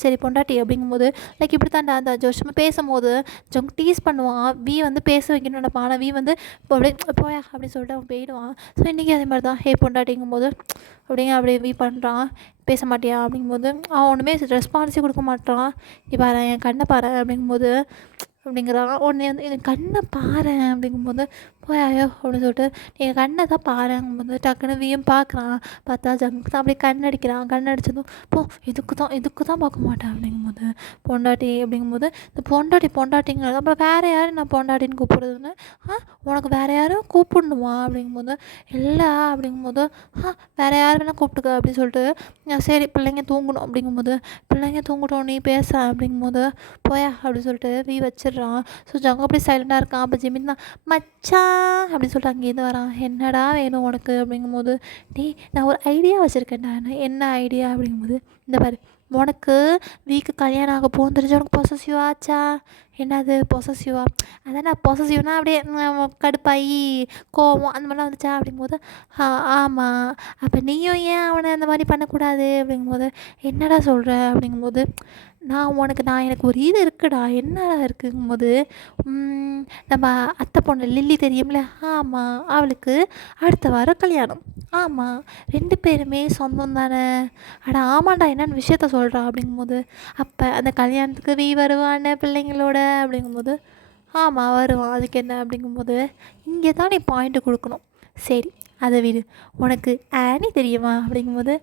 சரி பொண்டாட்டி அப்படிங்கும்போது, லைக் இப்படி தான்டா அந்த 5 வருஷமாக பேசும்போது ஜங் டீஸ் பண்ணுவான். வந்து பேச வைக்கணும்னு நினைப்பான். ஆனால் வந்து இப்போ அப்படியே போயா அப்படின்னு சொல்லிட்டு அவன் போயிடுவான். ஸோ இன்றைக்கி அதே மாதிரி தான் பொண்டாட்டிங்கும்போது அப்படியே பண்ணுறான். பேச மாட்டியா அப்படிங்கும்போது அவன் ஒன்றுமே ரெஸ்பான்ஸே கொடுக்க மாட்டான். நீ பாரு என் கண்ணை பாரு அப்படிங்கும்போது அப்படிங்கிறான். உடனே வந்து என் கண்ணை பாரேன் அப்படிங்கும்போது போயாயோ அப்படின்னு சொல்லிட்டு என் கண்ணை தான் பாருங்கும்போது டக்குன்னு வியும் பார்க்குறான். பார்த்தா ஜங்கு தான் அப்படியே கண்ணடிக்கிறான். கண்ணடிச்சதும் போ இதுக்கு தான் பார்க்க மாட்டேன் அப்படிங்கும்போது பொண்டாட்டி அப்படிங்கும்போது இந்த பொண்டாட்டிங்கிறது அப்புறம் வேறு யார் நான் பொண்டாட்டின்னு கூப்பிடுறதுன்னு உனக்கு வேறு யாரும் கூப்பிடணுமா அப்படிங்கும்போது இல்லை அப்படிங்கும்போது வேறு யார் வேணால் கூப்பிட்டுக்க அப்படின்னு சொல்லிட்டு சரி பிள்ளைங்க தூங்கணும் அப்படிங்கும்போது பிள்ளைங்க தூங்கட்டும் நீ பேச அப்படிங்கும்போது போயா அப்படின்னு சொல்லிட்டு வச்சிடுறான். ஸோ ஜங்கு அப்படியே சைலண்டாக இருக்கான். அப்போ ஜிமின் தான் மச்சான் அப்படின்னு சொல்லிட்டு அங்கேருந்து வரான். என்னடா வேணும் உனக்கு அப்படிங்கும்போது நான் ஒரு ஐடியா வச்சுருக்கேன்டா. என்ன ஐடியா அப்படிங்கும்போது இந்த பாரு உனக்கு கல்யாணம் ஆக போகும் தெரிஞ்சு உனக்கு பொசசிவ் ஆச்சா? என்னது பொசசிவா? அதான் நான் பொசசிவ்னா அப்படியே கடுப்பாகி கோவம் அந்த மாதிரிலாம் வந்துச்சா அப்படிங்கும்போது ஆமாம். அப்போ நீயும் ஏன் அவனை அந்த மாதிரி பண்ணக்கூடாது அப்படிங்கும்போது என்னடா சொல்கிற அப்படிங்கும்போது எனக்கு ஒரு இது இருக்குடா. என்னடா இருக்குங்கும்போது நம்ம அத்தை பொண்ணு லில்லி தெரியும்ல? ஆமாம். அவளுக்கு அடுத்த வாரம் கல்யாணம். ஆமாம். 2 பேருமே சொந்தம் தானே? அட ஆமாண்டா என்னென்னு விஷயத்த சொல்கிறா அப்படிங்கும்போது அப்போ அந்த கல்யாணத்துக்கு வருவானே பிள்ளைங்களோட அப்படிங்கும்போது ஆமாம் வருவான். அதுக்கு என்ன அப்படிங்கும்போது இங்கே தான் நீ பாயிண்ட்டு கொடுக்கணும். சரி அதை விடு. உனக்கு ஆனி தெரியுமா அப்படிங்கும்போது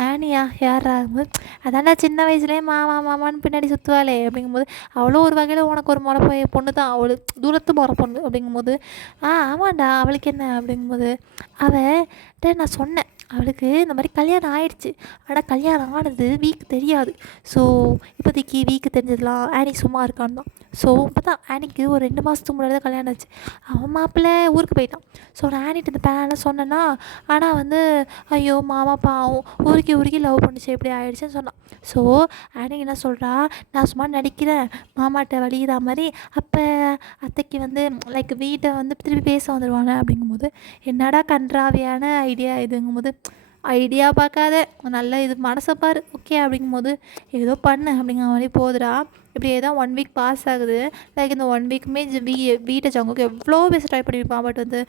ஆனியா யாரா அதான்டா சின்ன வயசுலேயே மாமான்னு பின்னாடி சுற்றுவாளே அப்படிங்கும்போது அவளும் ஒரு வகையில் உனக்கு ஒரு முறை பொண்ணு தான். அவளுக்கு தூரத்து முறை பொண்ணு அப்படிங்கும்போது ஆமாண்டா அவளுக்கு என்ன அப்படிங்கும்போது அவட்ட நான் சொன்னேன் அவளுக்கு இந்த மாதிரி கல்யாணம் ஆயிடுச்சு. ஆனால் கல்யாணம் ஆனது தெரியாது. ஸோ இப்போதைக்கு தெரிஞ்சதுலாம் ஆனி சும்மா இருக்கான்னு தான். ஸோ இப்போ தான் ஆனிக்கு ஒரு 2 மாதத்துக்கு முன்னாடி தான் கல்யாணம் ஆச்சு. அவன் மாப்பிள்ளை ஊருக்கு போயிட்டான். ஸோ நான் ஆனிட்டு இந்த பிளான்லாம் சொன்னேன்னா ஆனால் வந்து ஐயோ மாமா பாவம் உருக்கி லவ் பண்ணிச்சு எப்படி ஆயிடுச்சுன்னு சொன்னான். ஸோ ஆனி என்ன சொல்கிறா நான் சும்மா நடிக்கிறேன் மாமாட்ட வலிக்கிற மாதிரி அப்போ அத்தைக்கு வந்து வீட்டை வந்து திருப்பி பேச வந்துடுவானே அப்படிங்கும்போது என்னடா கன்றாவியான ஐடியா இதுங்கும்போது ஐடியா பார்க்காத நல்லா இது மனசை பாரு ஓகே அப்படிங்கும்போது ஏதோ பண்ணு அப்படிங்கிற மாதிரி போகுதுடா. இப்படியே தான் 1 வீக் பாஸ் ஆகுது. இந்த 1 வீக்குமே வீட்டை ஜங்குக்கு எவ்வளோ பேச ட்ரை பண்ணியிருப்பான். பட் வந்து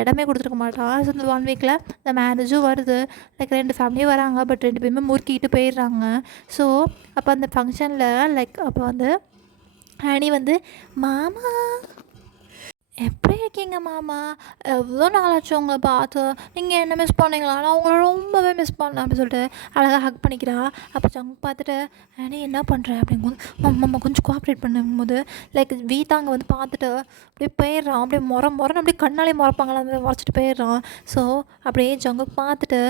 இடமே கொடுத்துருக்க மாட்டான். ஸோ இந்த 1 வீக்கில் இந்த மேரேஜும் வருது. 2 ஃபேமிலியும் வராங்க. பட் 2 பேருமே முறுக்கிட்டு போயிடுறாங்க. ஸோ அப்போ அந்த ஃபங்க்ஷனில் அப்போ வந்து ஹனி வந்து மாமா எப்படி இருக்கீங்க மாமா? எவ்வளோ நாளாச்சு உங்களை பார்த்து. நீங்கள் என்ன மிஸ் பண்ணீங்களா? நான் உங்களை ரொம்பவே மிஸ் பண்ணேன் அப்படின்னு சொல்லிட்டு அழகாக ஹக் பண்ணிக்கிறா. அப்போ ஜங்கு பார்த்துட்டு நீ என்ன பண்ணுற அப்படிங்கும்போது மாமா கொஞ்சம் கோஆப்ரேட் பண்ணும்போது வீட்டாங்க வந்து பார்த்துட்டு அப்படியே போயிடுறான். அப்படியே முறன்னு அப்படியே கண்ணாலே முறைப்பாங்களா அந்த முறைச்சிட்டு போயிடுறான். ஸோ அப்படியே ஜங்கு பார்த்துட்டு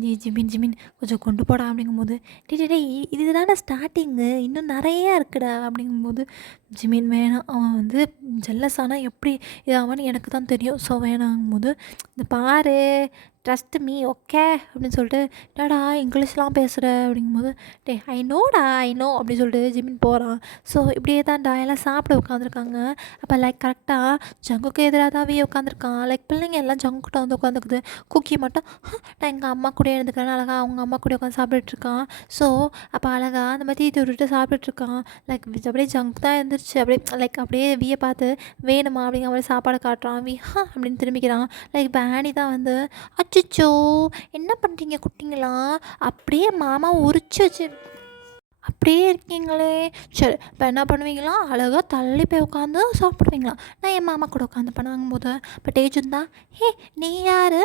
நீ ஜிமின் கொஞ்சம் கொண்டு போடா அப்படிங்கும்போது டே இது தானே ஸ்டார்டிங்கு இன்னும் நிறையா இருக்குடா அப்படிங்கும்போது ஜிமின் வேணாம் அவன் வந்து ஜெல்லஸானால் எப்படி அவனு எனக்கு தான் தெரியும். ஸோ வேணாங்கும்போது இந்த பாரு ட்ரஸ்ட் மீ ஓகே அப்படின்னு சொல்லிட்டு என்னடா இங்கிலீஷ்லாம் பேசுகிற அப்படிங்கும்போது ஐ நோ அப்படின்னு சொல்லிட்டு ஜிமின் போகிறான். ஸோ இப்படியே தான்டா எல்லாம் சாப்பிட உட்காந்துருக்காங்க. அப்போ கரெக்டாக ஜங்குக்கு எதிராக தான் உட்காந்துருக்கான். பிள்ளைங்க எல்லாம் ஜங்குக்கிட்ட வந்து உட்காந்துக்குது. குக்கி மட்டும் நான் எங்கள் அம்மா கூட இருந்துக்கிறேன் அழகாக அவங்க அம்மா கூட உட்காந்து சாப்பிட்டுட்ருக்கான். ஸோ அப்போ அழகாக அந்த மாதிரி தீத்து விட்டுட்டு சாப்பிட்டுட்ருக்கான். அப்படியே ஜங்க் தான் இருந்துருச்சு. அப்படியே வியை பார்த்து வேணுமா அப்படிங்கிற மாதிரி சாப்பாடு காட்டுறான். அப்படின்னு திரும்பிக்கிறான். இப்போ ஆனி தான் வந்து அச்சோ என்ன பண்ணுறீங்க குட்டிங்களா? அப்படியே மாமா உரிச்சு வச்சு அப்படியே இருக்கீங்களே. சரி இப்போ என்ன பண்ணுவீங்களா? அழகாக தள்ளி போய் உட்காந்து சாப்பிடுவீங்களா? நான் என் மாமா கூட உட்காந்து பண்ணுவாங்கும்போது இப்போ டேஜுன் தான் நீ யார்?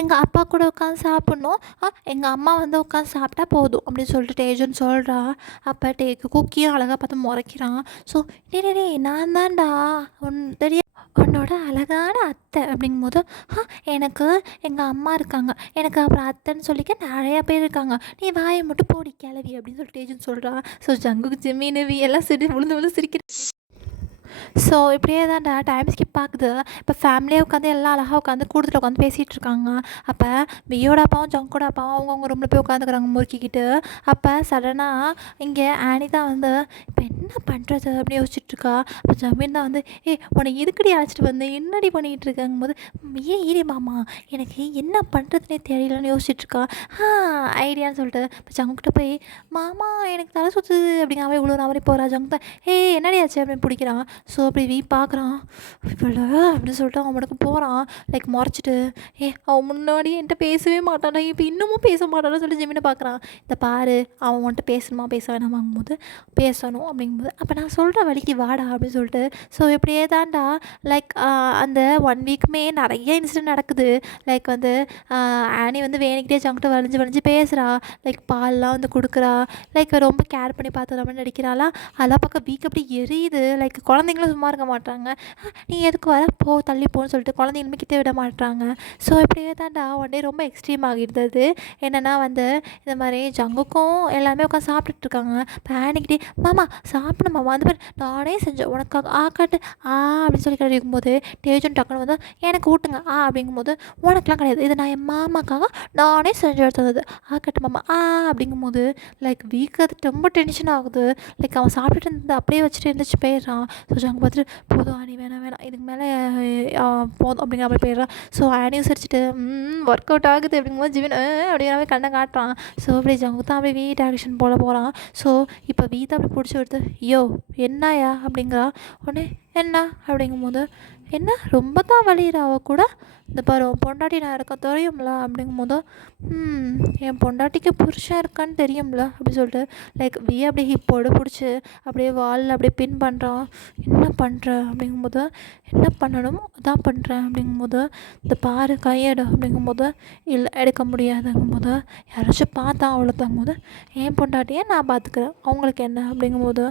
எங்கள் அப்பா கூட உட்காந்து சாப்பிட்ணும். எங்கள் அம்மா வந்து உட்காந்து சாப்பிட்டா போதும் அப்படின்னு சொல்லிட்டு டேஜுன்னு சொல்கிறா. அப்போ குக்கியும் அழகாக பார்த்து முறைக்கிறான். ஸோ டே நான் தான்டா உன்னோட அழகான அத்தை அப்படிங்கும்போது எனக்கு எங்கள் அம்மா இருக்காங்க. எனக்கு அப்புறம் அத்தைன்னு சொல்லிக்க நிறையா பேர் இருக்காங்க. நீ வாயை மட்டும் போடி கிளவி அப்படின்னு சொல்லிட்டு டேஜுன்னு சொல்கிறா. ஸோ ஜங்குக்கு ஜிம்மினவி எல்லாம் விழுந்து சிரிக்கிற. ஸோ இப்படியே தான்டா டைம் ஸ்கிப் ஆகுது. இப்போ ஃபேமிலியாக உட்காந்து எல்லாம் அழகாக உட்காந்து கூட்டத்தில் உட்காந்து பேசிகிட்டு இருக்காங்க. அப்போ வியோட அப்பாவும் ஜங்கோட அப்பாவும் அவங்கவுங்க ரூமில் போய் உட்காந்துக்கிறாங்க முறுக்கிக்கிட்டு. அப்போ சடனாக இங்கே ஆனி தான் வந்து இப்போ என்ன பண்ணுறது அப்படின்னு யோசிச்சுட்ருக்கா. அப்போ ஜமீன் தான் வந்து உன்னை எதுக்கடி அழைச்சிட்டு வந்தேன் என்னடி பண்ணிகிட்டு இருக்காங்கும்போது ஈரி மாமா எனக்கு என்ன பண்ணுறதுனே தெரியலன்னு யோசிச்சுட்ருக்கா. ஐடியான்னு சொல்லிட்டு இப்போ ஜங்குக்கிட்ட போய் மாமா எனக்கு தலை சுற்றுது அப்படிங்கிற மாதிரி இவ்வளோ மாதிரி போகிறா. ஜங்கு தான் என்னடி ஆச்சு அப்படின்னு பிடிக்கிறான். ஸோ அப்படி பார்க்குறான். இவள அப்படின்னு சொல்லிட்டு அவன் பாட்டுக்கு போகிறான். முறைச்சிட்டு, அவன் முன்னாடி என்கிட்ட பேசவே மாட்டான்டா, இப்போ இன்னமும் பேச மாட்டான்னு சொல்லி ஜெமினை பார்க்குறான். இந்த பாரு, அவன் உன்கிட்ட பேசணுமா பேச வேணாமாங்கும்போது பேசணும் அப்படிங்கும்போது, அப்போ நான் சொல்கிற வழிக்கு வாடா அப்படின்னு சொல்லிட்டு. ஸோ இப்படியே தான்டா அந்த 1 வீக்குமே நிறைய இன்சிடென்ட் நடக்குது. வந்து ஆனி வந்து வேணிக்கிட்டே ஜங்கிட்ட வளைஞ்சு வளைஞ்சு பேசுகிறா. பால்லாம் வந்து கொடுக்குறா. ரொம்ப கேர் பண்ணி பார்த்துக்கிற மாதிரி நடிக்கிறாளா. அதெல்லாம் பார்க்க வீக் அப்படி எரியுது. குழந்தைங்களும் சும்மா இருக்க மாட்டாங்க. நீ எதுக்கு வர, போ தள்ளி போன்னு சொல்லிட்டு குழந்தைங்களுமே கிட்டே விட மாட்டாங்க. ஸோ இப்படியே தான்டா ஒன் டே ரொம்ப எக்ஸ்ட்ரீம் ஆகிடுது. என்னென்னா வந்து இந்த மாதிரி ஜங்குக்கும் எல்லாமே உட்காந்து சாப்பிட்டுட்ருக்காங்க. இப்போ ஆனிக்கிட்டே, மாமா சாப்பிடு மாமா, அந்த மாதிரி நானே செஞ்சேன் உனக்காக, காட்டு அப்படின்னு சொல்லி கிடைக்கும்போது டேஜும் டக்குன்னு வந்து எனக்கு ஊட்டுங்க அப்படிங்கும்போது, உனக்குலாம் கிடையாது, இது நான் என் மாமாக்காக நானே செஞ்சு எடுத்தது, கட்டு மாமா அப்படிங்கும்போது வீக் அது ரொம்ப டென்ஷன் ஆகுது. அவன் சாப்பிட்டுட்டு இருந்தது அப்படியே வச்சுட்டு எழுந்திரிச்சு போயிடுறான். ஸோ அங்கே பார்த்துட்டு, போதும் ஆனி வேணாம் வேணாம் இதுக்கு மேலே போதும் அப்படிங்கிற மாதிரி போயிடுறான். ஸோ ஆனியும் சிரிச்சிட்டு ஒர்க் அவுட் ஆகுது அப்படிங்கும்போது ஜிவின் அப்படிங்கிற மாதிரி கண்ணை காட்டுறான். ஸோ அப்படி ஜங்கு தான் அப்படியே வீட் ஆக்ஷன் போகிறான். ஸோ இப்போ வீட்டை அப்படி பிடிச்சி எடுத்து, யோ என்னயா அப்படிங்கிறா. உடனே என்ன அப்படிங்கும்போது, என்ன ரொம்ப தான் வலியுறா அவள் கூட, இந்த பாரு உன் பொண்டாட்டி நான் இருக்க தெரியும்ல அப்படிங்கும்போது, என் பொண்டாட்டிக்கு புருஷன் இருக்கான்னு தெரியும்ல அப்படி சொல்லிட்டு விய அப்படியே ஹிப்போடு பிடிச்சி அப்படியே வாலில் அப்படியே பின் பண்ணுறான். என்ன பண்ணுற அப்படிங்கும்போது, என்ன பண்ணணும் அதான் பண்ணுறேன் அப்படிங்கும்போது, இந்த பாரு கையெடு அப்படிங்கும்போது, இல்லை எடுக்க முடியாதுங்கும்போது, யாராச்சும் பார்த்தா அவ்வளோதாங்கும்போது, என் பொண்டாட்டியை நான் பார்த்துக்கிறேன் அவங்களுக்கு என்ன அப்படிங்கும்போது,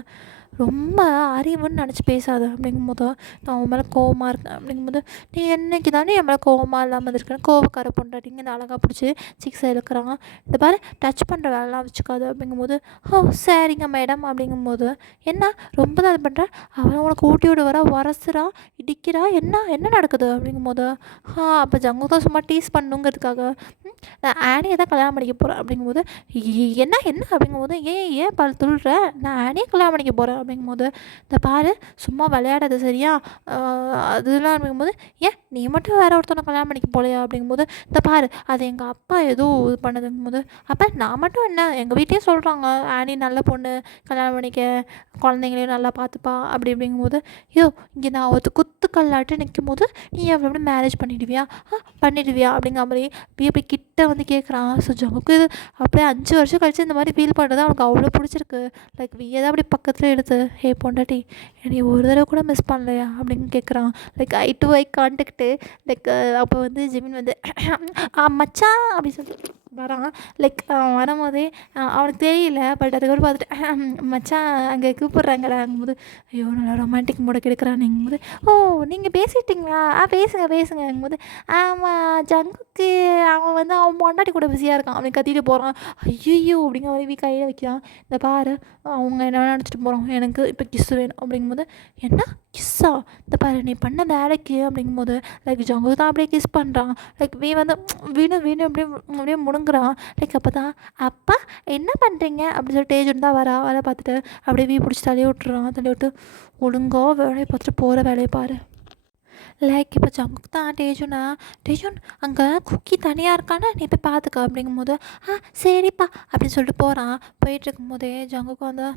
ரொம்ப அறிவுன்னு நினச்சி பேசாத அப்படிங்கும்போது, நான் உன் மேலே கோவமாக இருக்கேன் அப்படிங்கும்போது, நீ என்னைக்கு தானே என் மேலே கோவமாக இல்லாமல் இருக்கேன், கோவக்கார பொண்டாட்டிங்கன்னு அழகாக பிடிச்சி சிக்ஸை இழுக்கிறான். இந்த பாரு டச் பண்ணுற வேலைலாம் வச்சுக்காது அப்படிங்கும்போது, ஓ சரிங்க மேடம் அப்படிங்கும்போது, என்ன ரொம்ப தான் இது பண்ணுற, அவளை உனக்கு ஊட்டி விட வர உரசுறா இடிக்கிறா, என்ன என்ன நடக்குது அப்படிங்கும்போது, அப்போ ஜங்கு தான் சும்மா டீஸ் பண்ணுங்கிறதுக்காக, நான் ஆனியை தான் கல்யாணம் பண்ணிக்க போகிறேன் அப்படிங்கும்போது, என்ன என்ன அப்படிங்கும்போது, ஏன் பல் துள்ளுற, நான் ஆனியை கல்யாணம் பண்ணிக்க போகிறேன் அப்படிங்கும்போது, இந்த பாரு சும்மா விளையாடாது சரியா, அதெல்லாம் அப்படிங்கும்போது, ஏன் நீ மட்டும் வேற ஒருத்தனை கல்யாணம் பண்ணிக்க போலையா அப்படிங்கும்போது, இந்த பாரு அது எங்கள் அப்பா ஏதோ இது பண்ணதுங்கும்போது, அப்போ நான் மட்டும் என்ன, எங்கள் வீட்லேயே சொல்கிறாங்க ஆனி நல்ல பொண்ணு, கல்யாணம் பண்ணிக்க, குழந்தைங்களையும் நல்லா பார்த்துப்பா அப்படி அப்படிங்கும்போது, இங்கே நான் ஒரு குத்துக்கல்லாட்டு நிற்கும் போது நீ எப்படி மேரேஜ் பண்ணிடுவியா பண்ணிடுவியா அப்படிங்கிற மாதிரி அப்படி கிட்ட வந்து கேட்குறான். ஸோ ஜங்குக்கு இது அப்படியே 5 வருஷம் கழிச்சு இந்த மாதிரி ஃபீல் பண்ணுறது அவனுக்கு அவ்வளோ பிடிச்சிருக்கு. வியை தான் அப்படி பக்கத்தில் எடுத்து, ஹே பொண்டாட்டி நீ ஒரு தடவை கூட மிஸ் பண்ணலையா அப்படின்னு கேட்குறான். ஐ டு ஐ கான்டாக்டு. அப்போ வந்து ஜெமின் வந்து மச்சான் அப்படி சொல்லி வரான். அவன் வரும்போதே அவனுக்கு தெரியல, பட் அதுக்கப்புறம் பார்த்துட்டு மச்சான் அங்கே கூப்பிட்றாங்கடாங்கும்போது, ஐயோ நல்லா ரொமான்டிக் மூட கெடுக்கிறானுங்கும்போது, ஓ நீங்கள் பேசிட்டிங்களா, பேசுங்க பேசுங்கங்கும்போது, ஆமாம் ஜங்குக்கு அவன் வந்து அவன் பொண்டாட்டி கூட பிஸியாக இருக்கான் அப்படின்னு கத்திட்டு போகிறான். ஐயோ அப்படிங்கிற மாதிரி கையில் வைக்கிறான். இந்த பாரு அவங்க என்ன நினச்சிட்டு போகிறோம், எனக்கு இப்போ கிஸ்ஸு வேணும் அப்படிங்கும்போது, என்ன கிஸ்ஸா, இந்த பாரு நீ பண்ண வேலைக்கு அப்படிங்கும்போது ஜங்கு தான் அப்படியே கிஸ் பண்ணுறான். வீ வந்து வீணு வீணு அப்படியே அப்படியே முணுங்குறான். அப்போ தான் அப்பா என்ன பண்ணுறீங்க அப்படின்னு சொல்லி டேஜுன்னு தான் வர பார்த்துட்டு அப்படியே வீ பிடிச்சி தள்ளி விட்டுறான். தள்ளி விட்டு, ஒழுங்கோ வேலையை பார்த்துட்டு போகிற வேலையை பாரு. இப்போ ஜங்குக்கு தான் டேஜுன் அங்கே குக்கி தனியாக இருக்கானா, நீ போய் பார்த்துக்க அப்படிங்கும்போது, சரிப்பா அப்படின்னு சொல்லிட்டு போகிறான். போயிட்டுருக்கும்போதே ஜங்குக்கு வந்து,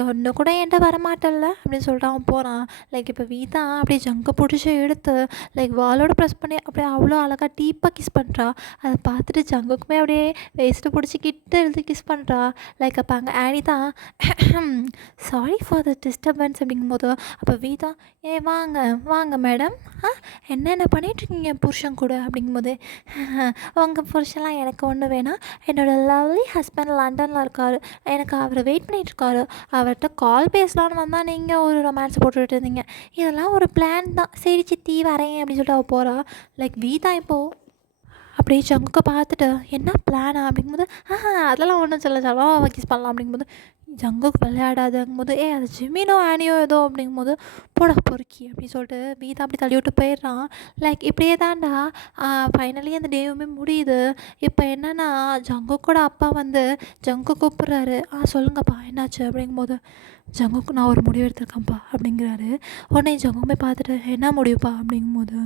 ஒன்று கூட என்கிட்ட வரமாட்டல்ல அப்படின்னு சொல்லிட்டு அவன் போகிறான். இப்போ வீதா அப்படியே ஜங்கை பிடிச்சி எடுத்து வாலோட ப்ரெஸ் பண்ணி அப்படியே அவ்வளோ அழகாக டீப்பாக கிஸ் பண்ணுறா. அதை பார்த்துட்டு ஜங்குக்குமே அப்படியே வேஸ்ட்டு பிடிச்சி கிட்ட எழுதி கிஸ் பண்ணுறா. அப்போ அங்கே ஆனி தான், சாரி ஃபார் த டிஸ்டர்பன்ஸ் அப்படிங்கும்போது, அப்போ வீதா, வாங்க வாங்க மேடம், என்னென்ன பண்ணிகிட்ருக்கீங்க புருஷன் கூட அப்படிங்கும்போது, உங்கள் புருஷன்லாம் எனக்கு ஒன்று வேணாம், என்னோடய லவ்லி ஹஸ்பண்ட் லண்டனில் இருக்கார், எனக்கு அவரை வெயிட் பண்ணிகிட்ருக்காரு, அவர்கிட்ட கால் பேசலான்னு வந்தால் நீங்கள் ஒரு ரொமான்ஸ் போட்டுக்கிட்டு இருந்தீங்க, இதெல்லாம் ஒரு பிளான் தான், சரி சித்தி வரேன் அப்படின்னு சொல்லிட்டு அவள் போகிறா. வீதா இப்போது அப்படியே ஜங்குக்க பார்த்துட்டு, என்ன பிளானா அப்படிங்கும்போது, அதெல்லாம் ஒன்றும் சொல்லவா கிஸ் பண்ணலாம் அப்படிங்கும்போது, ஜங்குக்கு விளையாடாதுங்கும்போது, அது ஜிமினோ ஆனியோ ஏதோ அப்படிங்கும்போது, போடா பொறுக்கி அப்படின்னு சொல்லிட்டு வீதா அப்படி தள்ளி விட்டு போயிடுறான். இப்படியே தான்டா ஃபைனலி அந்த டேவுமே முடியுது. இப்போ என்னென்னா ஜங்குக்கோட அப்பா வந்து ஜங்கு கூப்பிட்றாரு. சொல்லுங்கப்பா என்னாச்சு அப்படிங்கும்போது, ஜங்குக்கு நான் ஒரு முடிவு எடுத்திருக்கேன்ப்பா அப்படிங்கிறாரு. உடனே ஜங்குமே பார்த்துட்டு, என்ன முடிவுப்பா அப்படிங்கும்போது,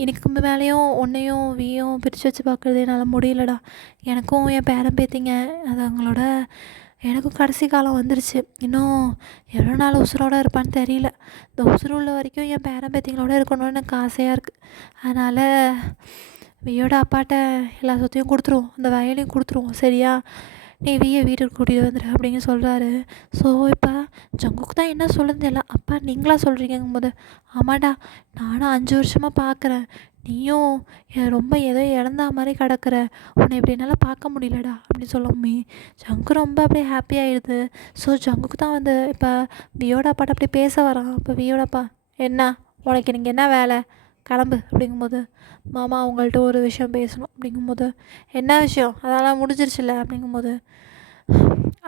எனக்கு மேலேயும் உன்னையும் வீயும் பிரித்து வச்சு பார்க்குறது என்னால் முடியலடா, எனக்கும் என் பேரன் பேத்திங்க அது அவங்களோட எனக்கும் கடைசி காலம் வந்துருச்சு. இன்னும் எவ்வளோ நாள் உசுரோடு இருப்பான்னு தெரியல. இந்த உசுரு உள்ள வரைக்கும் என் பேரன் பேத்திங்களோட இருக்கணும்னு எனக்கு ஆசையாக இருக்குது. அதனால் வியோட அப்பாட்ட எல்லா சொத்தையும் கொடுத்துருவோம், அந்த வயலையும் கொடுத்துருவோம், சரியா? நீ வியை வீட்டுக்கு கூட்டிகிட்டு வந்துடு அப்படின்னு சொல்கிறாரு. ஸோ இப்போ ஜங்குக்கு தான் என்ன சொல்லுன்னு தெரியல. அப்பா நீங்களா சொல்கிறீங்கும்போது, ஆமாடா நானும் 5 வருஷமாக பார்க்குறேன், நீயும் ரொம்ப ஏதோ இழந்தா மாதிரி கிடக்குற, உன்னை இப்படி என்னால் பார்க்க முடியலடா அப்படின்னு சொல்லவுமே ஜங்கு ரொம்ப அப்படியே ஹாப்பி ஆகிடுது. ஸோ ஜங்குக்கு தான் வந்து இப்போ வியோட அப்பாட்ட அப்படியே பேச வரான். இப்போ வியோட அப்பா, என்ன உனக்கு நீங்கள் என்ன வேலை, கிளம்பு அப்படிங்கும்போது, மாமா அவங்கள்ட்ட ஒரு விஷயம் பேசணும் அப்படிங்கும்போது, என்ன விஷயம், அதெல்லாம் முடிஞ்சிருச்சுல்ல அப்படிங்கும்போது,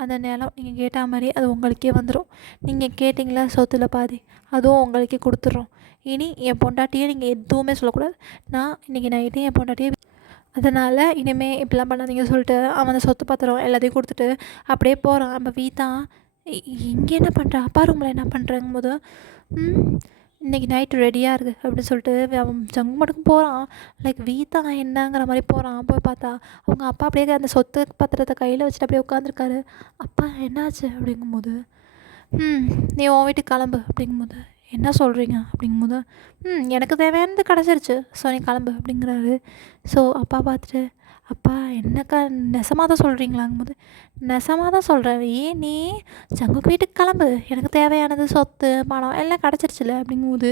அந்த நிலம் நீங்கள் கேட்ட மாதிரி அது உங்களுக்கே வந்துடும். நீங்கள் கேட்டிங்களா சொத்துல பாதி, அதுவும் உங்களுக்கே கொடுத்துட்றோம். இனி என் பொண்டாட்டியை நீங்கள் எதுவுமே சொல்லக்கூடாது. நான் இன்றைக்கி நைட்டே என் பொண்டாட்டியை, அதனால் இனிமேல் இப்படிலாம் பண்ணாதீங்க சொல்லிட்டு அவன் அந்த சொத்து பத்திரம் எல்லாத்தையும் கொடுத்துட்டு அப்படியே போகிறான். நம்ம வீட்டா இங்கே என்ன பண்ணுற, அப்பா ரூமில் என்ன பண்ணுறங்கும் போது, இன்றைக்கி நைட்டு ரெடியாக இருக்குது அப்படின்னு சொல்லிட்டு அவன் ஜங்கு மட்டும் போகிறான். லைக் வீத்தா என்னங்கிற மாதிரி போகிறான். போய் பார்த்தா அவங்க அப்பா அப்படியே அந்த சொத்து பத்திரத்தை கையில் வச்சுட்டு அப்படியே உட்காந்துருக்காரு. அப்பா என்னாச்சு அப்படிங்கும்போது, நீ உன் வீட்டுக்கு கிளம்பு அப்படிங்கும்போது, என்ன சொல்கிறீங்க அப்படிங்கும்போது, எனக்கு தேவையானது கிடச்சிருச்சு, ஸோ நீ கிளம்பு அப்படிங்கிறாரு. ஸோ அப்பா பார்த்துட்டு, அப்பா என்னக்கா நெசமாக தான் சொல்கிறீங்களாங்கும்போது, நெசமாக தான் சொல்கிறேன், ஏன் நீ ஜங்குக்கு வீட்டுக்கு கிளம்பு, எனக்கு தேவையானது சொத்து பணம் எல்லாம் கிடச்சிருச்சுல அப்படிங்கும்போது,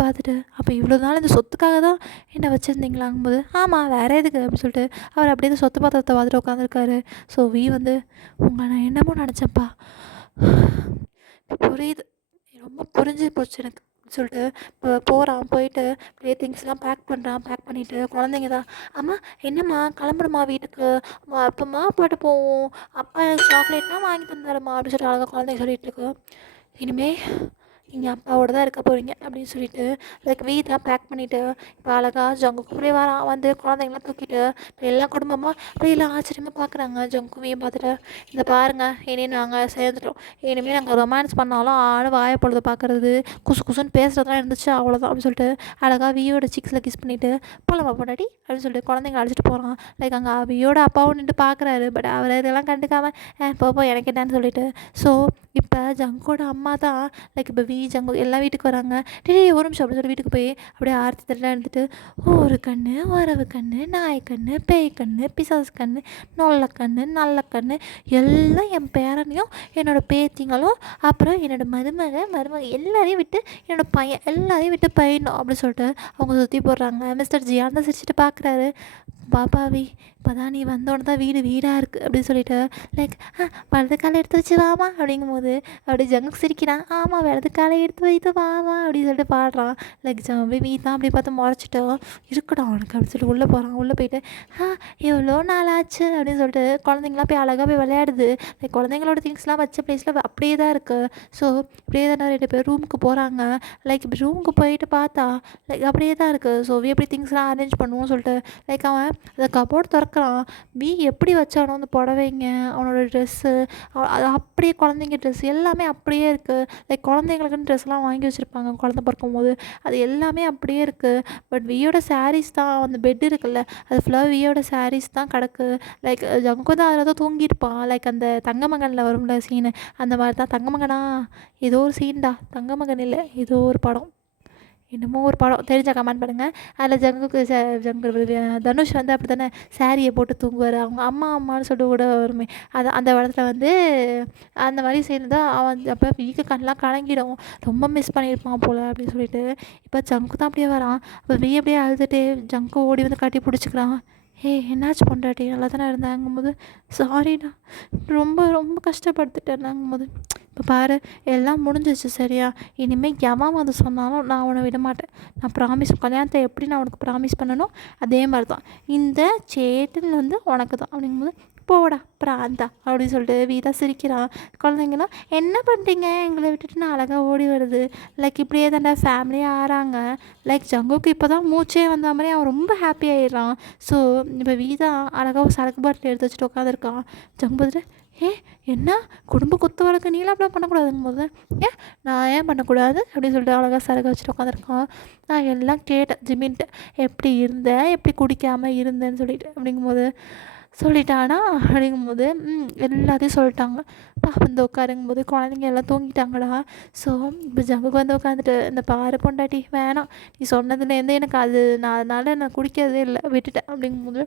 பார்த்துட்டு, அப்போ இவ்வளோ நாள் இந்த சொத்துக்காக தான் என்ன வச்சுருந்தீங்களாங்கும்போது, ஆமாம் வேறு எதுக்கு அப்படின்னு சொல்லிட்டு அவர் அப்படியே இந்த சொத்து பத்திரத்தை பார்த்துட்டு உட்காந்துருக்காரு. ஸோ வந்து, உங்களை நான் என்னமோ நினச்சேன்ப்பா, புரியுது, ரொம்ப புரிஞ்சு போச்சு எனக்கு சொல்லிட்டு இப்போ போகிறான். போயிட்டு அப்படியே திங்ஸ்லாம் பேக் பண்ணுறான். பேக் பண்ணிவிட்டு குழந்தைங்க தான், அம்மா என்னம்மா கிளம்புடுமா வீட்டுக்கு, அப்போம்மா அப்பாட்ட போவோம், அப்பா எனக்கு சாக்லேட்லாம் வாங்கி தந்தாருமா அப்படின்னு சொல்லிட்டு அழகாக குழந்தைங்க சொல்லிட்டு இருக்கு. இனிமேல் நீங்கள் அப்பாவோட தான் இருக்க போகிறீங்க அப்படின்னு சொல்லிட்டு லைக் வீடெலாம் பேக் பண்ணிவிட்டு இப்போ அழகாக ஜங்குக்கு அப்படியே வரான். வந்து குழந்தைங்களாம் தூக்கிட்டு இப்போ எல்லா குடும்பமாக அப்படியே எல்லாம் ஆச்சரியமாக பார்க்குறாங்க. ஜங்குவையும் பார்த்துட்டு, இந்த பாருங்கள் இனி நாங்கள் சேர்ந்துட்டோம், இனிமேல் நாங்கள் ரொமான்ஸ் பண்ணாலும் ஆள் வாயை பொழுது பார்க்குறது குசு குசுன்னு பேசுகிறதுலாம் இருந்துச்சு அவ்வளோதான் அப்படின்னு சொல்லிட்டு அழகாக வியோட சிக்ஸில் கிஸ் பண்ணிவிட்டு போகலாமா பொண்டாட்டி அப்படின்னு சொல்லிட்டு குழந்தைங்க அழைச்சிட்டு போகிறான். லைக் அங்கே வியோட அப்பாவும் நின்று பார்க்குறாரு. பட் அவர் இதெல்லாம் கண்டுக்காமல் போப்போ எனக்கு என்னன்னு சொல்லிட்டு. ஸோ இப்போ ஜங்கோட அம்மா தான் லைக் இப்போ ஜங்கு எல்லா வீட்டுக்கு வராங்க. டே ஒரு நிமிஷம் அப்படின்னு சொல்லி வீட்டுக்கு போய் அப்படியே ஆர்த்தி தட்டலாம் எடுத்துட்டு, ஒரு கண்ணு வரவு கண்ணு நாய் கண்ணு பேய் கண்ணு பிசாசு கண்ணு நொல்ல கண்ணு நல்ல கண்ணு எல்லாம் என் பேரனையும் என்னோடய பேத்திங்களும் அப்புறம் என்னோடய மருமக எல்லாரையும் விட்டு என்னோடய பையன் எல்லாரையும் விட்டு பையனும் அப்படின்னு சொல்லிட்டு அவங்க சுற்றி போடுறாங்க. மிஸ்டர் ஜியான் தான் சிரிச்சுட்டு பார்க்குறாரு. பாப்பாவி இப்போ தான் நீ வந்தோடனே தான் வீடாக இருக்குது அப்படின்னு சொல்லிட்டு லைக் வலது காலை எடுத்து வச்சு வாமா அப்படிங்கும்போது அப்படி ஜங்கு சிரிக்கிறான். ஆமாம் வலது காலை எடுத்து வைத்து வாமா அப்படின்னு சொல்லிட்டு பாடுறான். லைக் ஜம்பி தான் அப்படி பார்த்து முறைச்சிட்டோ இருக்கட்டும் அவனுக்கு அப்படின்னு சொல்லிட்டு உள்ளே போகிறான். உள்ளே போயிட்டு எவ்வளோ நாள் ஆச்சு அப்படின்னு சொல்லிட்டு குழந்தைங்களாம் போய் அழகாக போய் விளையாடுது. லைக் குழந்தைங்களோட திங்ஸ்லாம் வச்ச ப்ளேஸில் அப்படியே தான் இருக்குது. ஸோ இப்படியே தானே 2 பேர் ரூமுக்கு போகிறாங்க. லைக் இப்படி ரூமுக்கு போயிட்டு பார்த்தா லைக் அப்படியே தான் இருக்குது. ஸோ எப்படி திங்ஸ்லாம் அரேஞ்ச் பண்ணுவோம் சொல்லிட்டு லைக் அவன் அந்த கபோர்டு திறக்கிறான். எப்படி வச்சானோ அந்த புடவைங்க அவனோட ட்ரெஸ்ஸு அது அப்படியே குழந்தைங்க ட்ரெஸ் எல்லாமே அப்படியே இருக்குது. லைக் குழந்தைங்களுக்குன்னு ட்ரெஸ்லாம் வாங்கி வச்சுருப்பாங்க குழந்த பிறக்கும்போது, அது எல்லாமே அப்படியே இருக்குது. பட் வியோட சாரீஸ் தான் அந்த பெட் இருக்குல்ல அது ஃபுல்லாக வியோட சாரீஸ் தான் கிடக்கு. லைக் ஜங்கு தான் அதில் தான் தூங்கியிருப்பான். லைக் அந்த தங்கமகனில் வரும்ல சீனு, அந்த மாதிரி தான். தங்கமகனா ஏதோ ஒரு சீன்டா, தங்கமகன் இல்லை ஏதோ ஒரு படம், என்னமோ ஒரு படம் தெரிஞ்சால் கமெண்ட் பண்ணுங்கள். அதில் தனுஷ் வந்து அப்படி தானே சாரியை போட்டு தூங்குவார். அவங்க அம்மான்னு சொல்லிட்டு கூட வருமே, அந்த படத்தில் வந்து அந்த மாதிரி சேர்ந்து தான் அவன் அப்போ வீக்கு கண்ணெலாம் கலங்கிடும். ரொம்ப மிஸ் பண்ணியிருப்பான் போல் அப்படின்னு சொல்லிட்டு இப்போ ஜங்கு தான் அப்படியே வரான். அப்போ அப்படியே அழுதுட்டு ஜங்கு ஓடி வந்து கட்டி பிடிச்சிக்கிறான். என்னாச்சு பொண்டாட்டி நல்லா தானே இருந்தாங்கும்போது, சாரிடா ரொம்ப ரொம்ப கஷ்டப்படுத்திட்டேன்னாங்கும்போது, இப்போ பாரு எல்லாம் முடிஞ்சிச்சு சரியா, இனிமேல் எவன் வந்து சொன்னாலும் நான் அவனை விட மாட்டேன். நான் ப்ராமிஸ் கல்யாணத்தை எப்படி நான் உனக்கு ப்ராமிஸ் பண்ணணும் அதே மாதிரி தான் இந்த சேட்டன் வந்து உனக்கு தான் அப்படிங்கும்போது, போடா பிராந்தா அப்படின்னு சொல்லிட்டு வீதா சிரிக்கிறான். குழந்தைங்களாம் என்ன பண்ணுறீங்க எங்களை விட்டுட்டு நான் அழகாக ஓடி வருது. லைக் இப்படியே தாண்டா ஃபேமிலியாக ஆறாங்க. லைக் ஜங்குக்கு இப்போ தான் மூச்சே வந்த மாதிரி அவன் ரொம்ப ஹாப்பி ஆகிடுறான். ஸோ இப்போ வீதா அழகாக சரக்கு பாட்டில் எடுத்து வச்சுட்டு உட்காந்துருக்கான். ஜங்கு பார்த்துட்டு, என்ன குடும்ப குத்து வழக்கு நீலாம் அப்படிலாம் பண்ணக்கூடாதுங்கும் போது, நான் ஏன் பண்ணக்கூடாது அப்படின்னு சொல்லிட்டு அழகாக சரக்கு வச்சுட்டு உட்காந்துருக்கான். நான் எல்லாம் கேட்டேன் ஜிமின்ட்டு, எப்படி இருந்தேன் எப்படி குடிக்காமல் இருந்தேன்னு சொல்லிட்டு அப்படிங்கும்போது, சொல்லிட்டானா அப்படிங்கும்போது எல்லாத்தையும் சொல்லிட்டாங்க. வந்து உட்காருங்கும்போது குழந்தைங்க எல்லாம் தூங்கிட்டாங்கடா. ஸோ இப்போ ஜங்குக்கு வந்து உட்காந்துட்டு, இந்த பாரு பொண்டாட்டி வேணாம், நீ சொன்னதுலேருந்து எனக்கு அது நான் அதனால நான் குடிக்கிறதே இல்லை, விட்டுட்டேன் அப்படிங்கும்போது,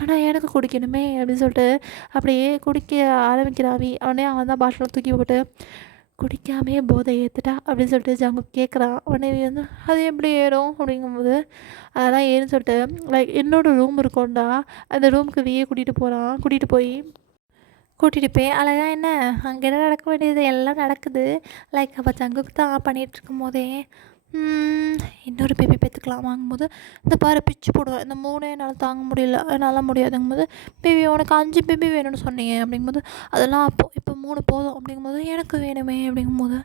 ஆனால் எனக்கு குடிக்கணுமே அப்படின்னு சொல்லிட்டு அப்படியே குடிக்க ஆரம்பிக்கிறாவி. அவனே அவன் தான் பாட்டில் தூக்கி போட்டு குடிக்காமையே போதை ஏற்றுட்டா அப்படின்னு சொல்லிட்டு ஜங்கு கேட்குறான். உடனே வந்து அது எப்படி ஏறும் அப்படிங்கும்போது, அதெல்லாம் ஏறுன்னு சொல்லிட்டு லைக் என்னோட ரூம் இருக்கும்டா, அந்த ரூமுக்கு வியே கூட்டிகிட்டு போய் அழகா என்ன அங்கே என்ன நடக்க வேண்டியது எல்லாம் நடக்குது. லைக் அப்போ ஜங்குக்கு தான் பண்ணிகிட்ருக்கும் போதே இன்னொரு பேபி பெற்றுக்கலாம் வாங்கும்போது, இந்த பாரு பிச்சு போடுவேன், இந்த 3 என்னால் தாங்க முடியல, என்னால் முடியாதுங்கும்போது, பேபி உனக்கு 5 பேபி வேணும்னு சொன்னீங்க அப்படிங்கும்போது, அதெல்லாம் அப்போது இப்போ 3 போதும் அப்படிங்கும்போது, எனக்கு வேணுமே அப்படிங்கும்போது,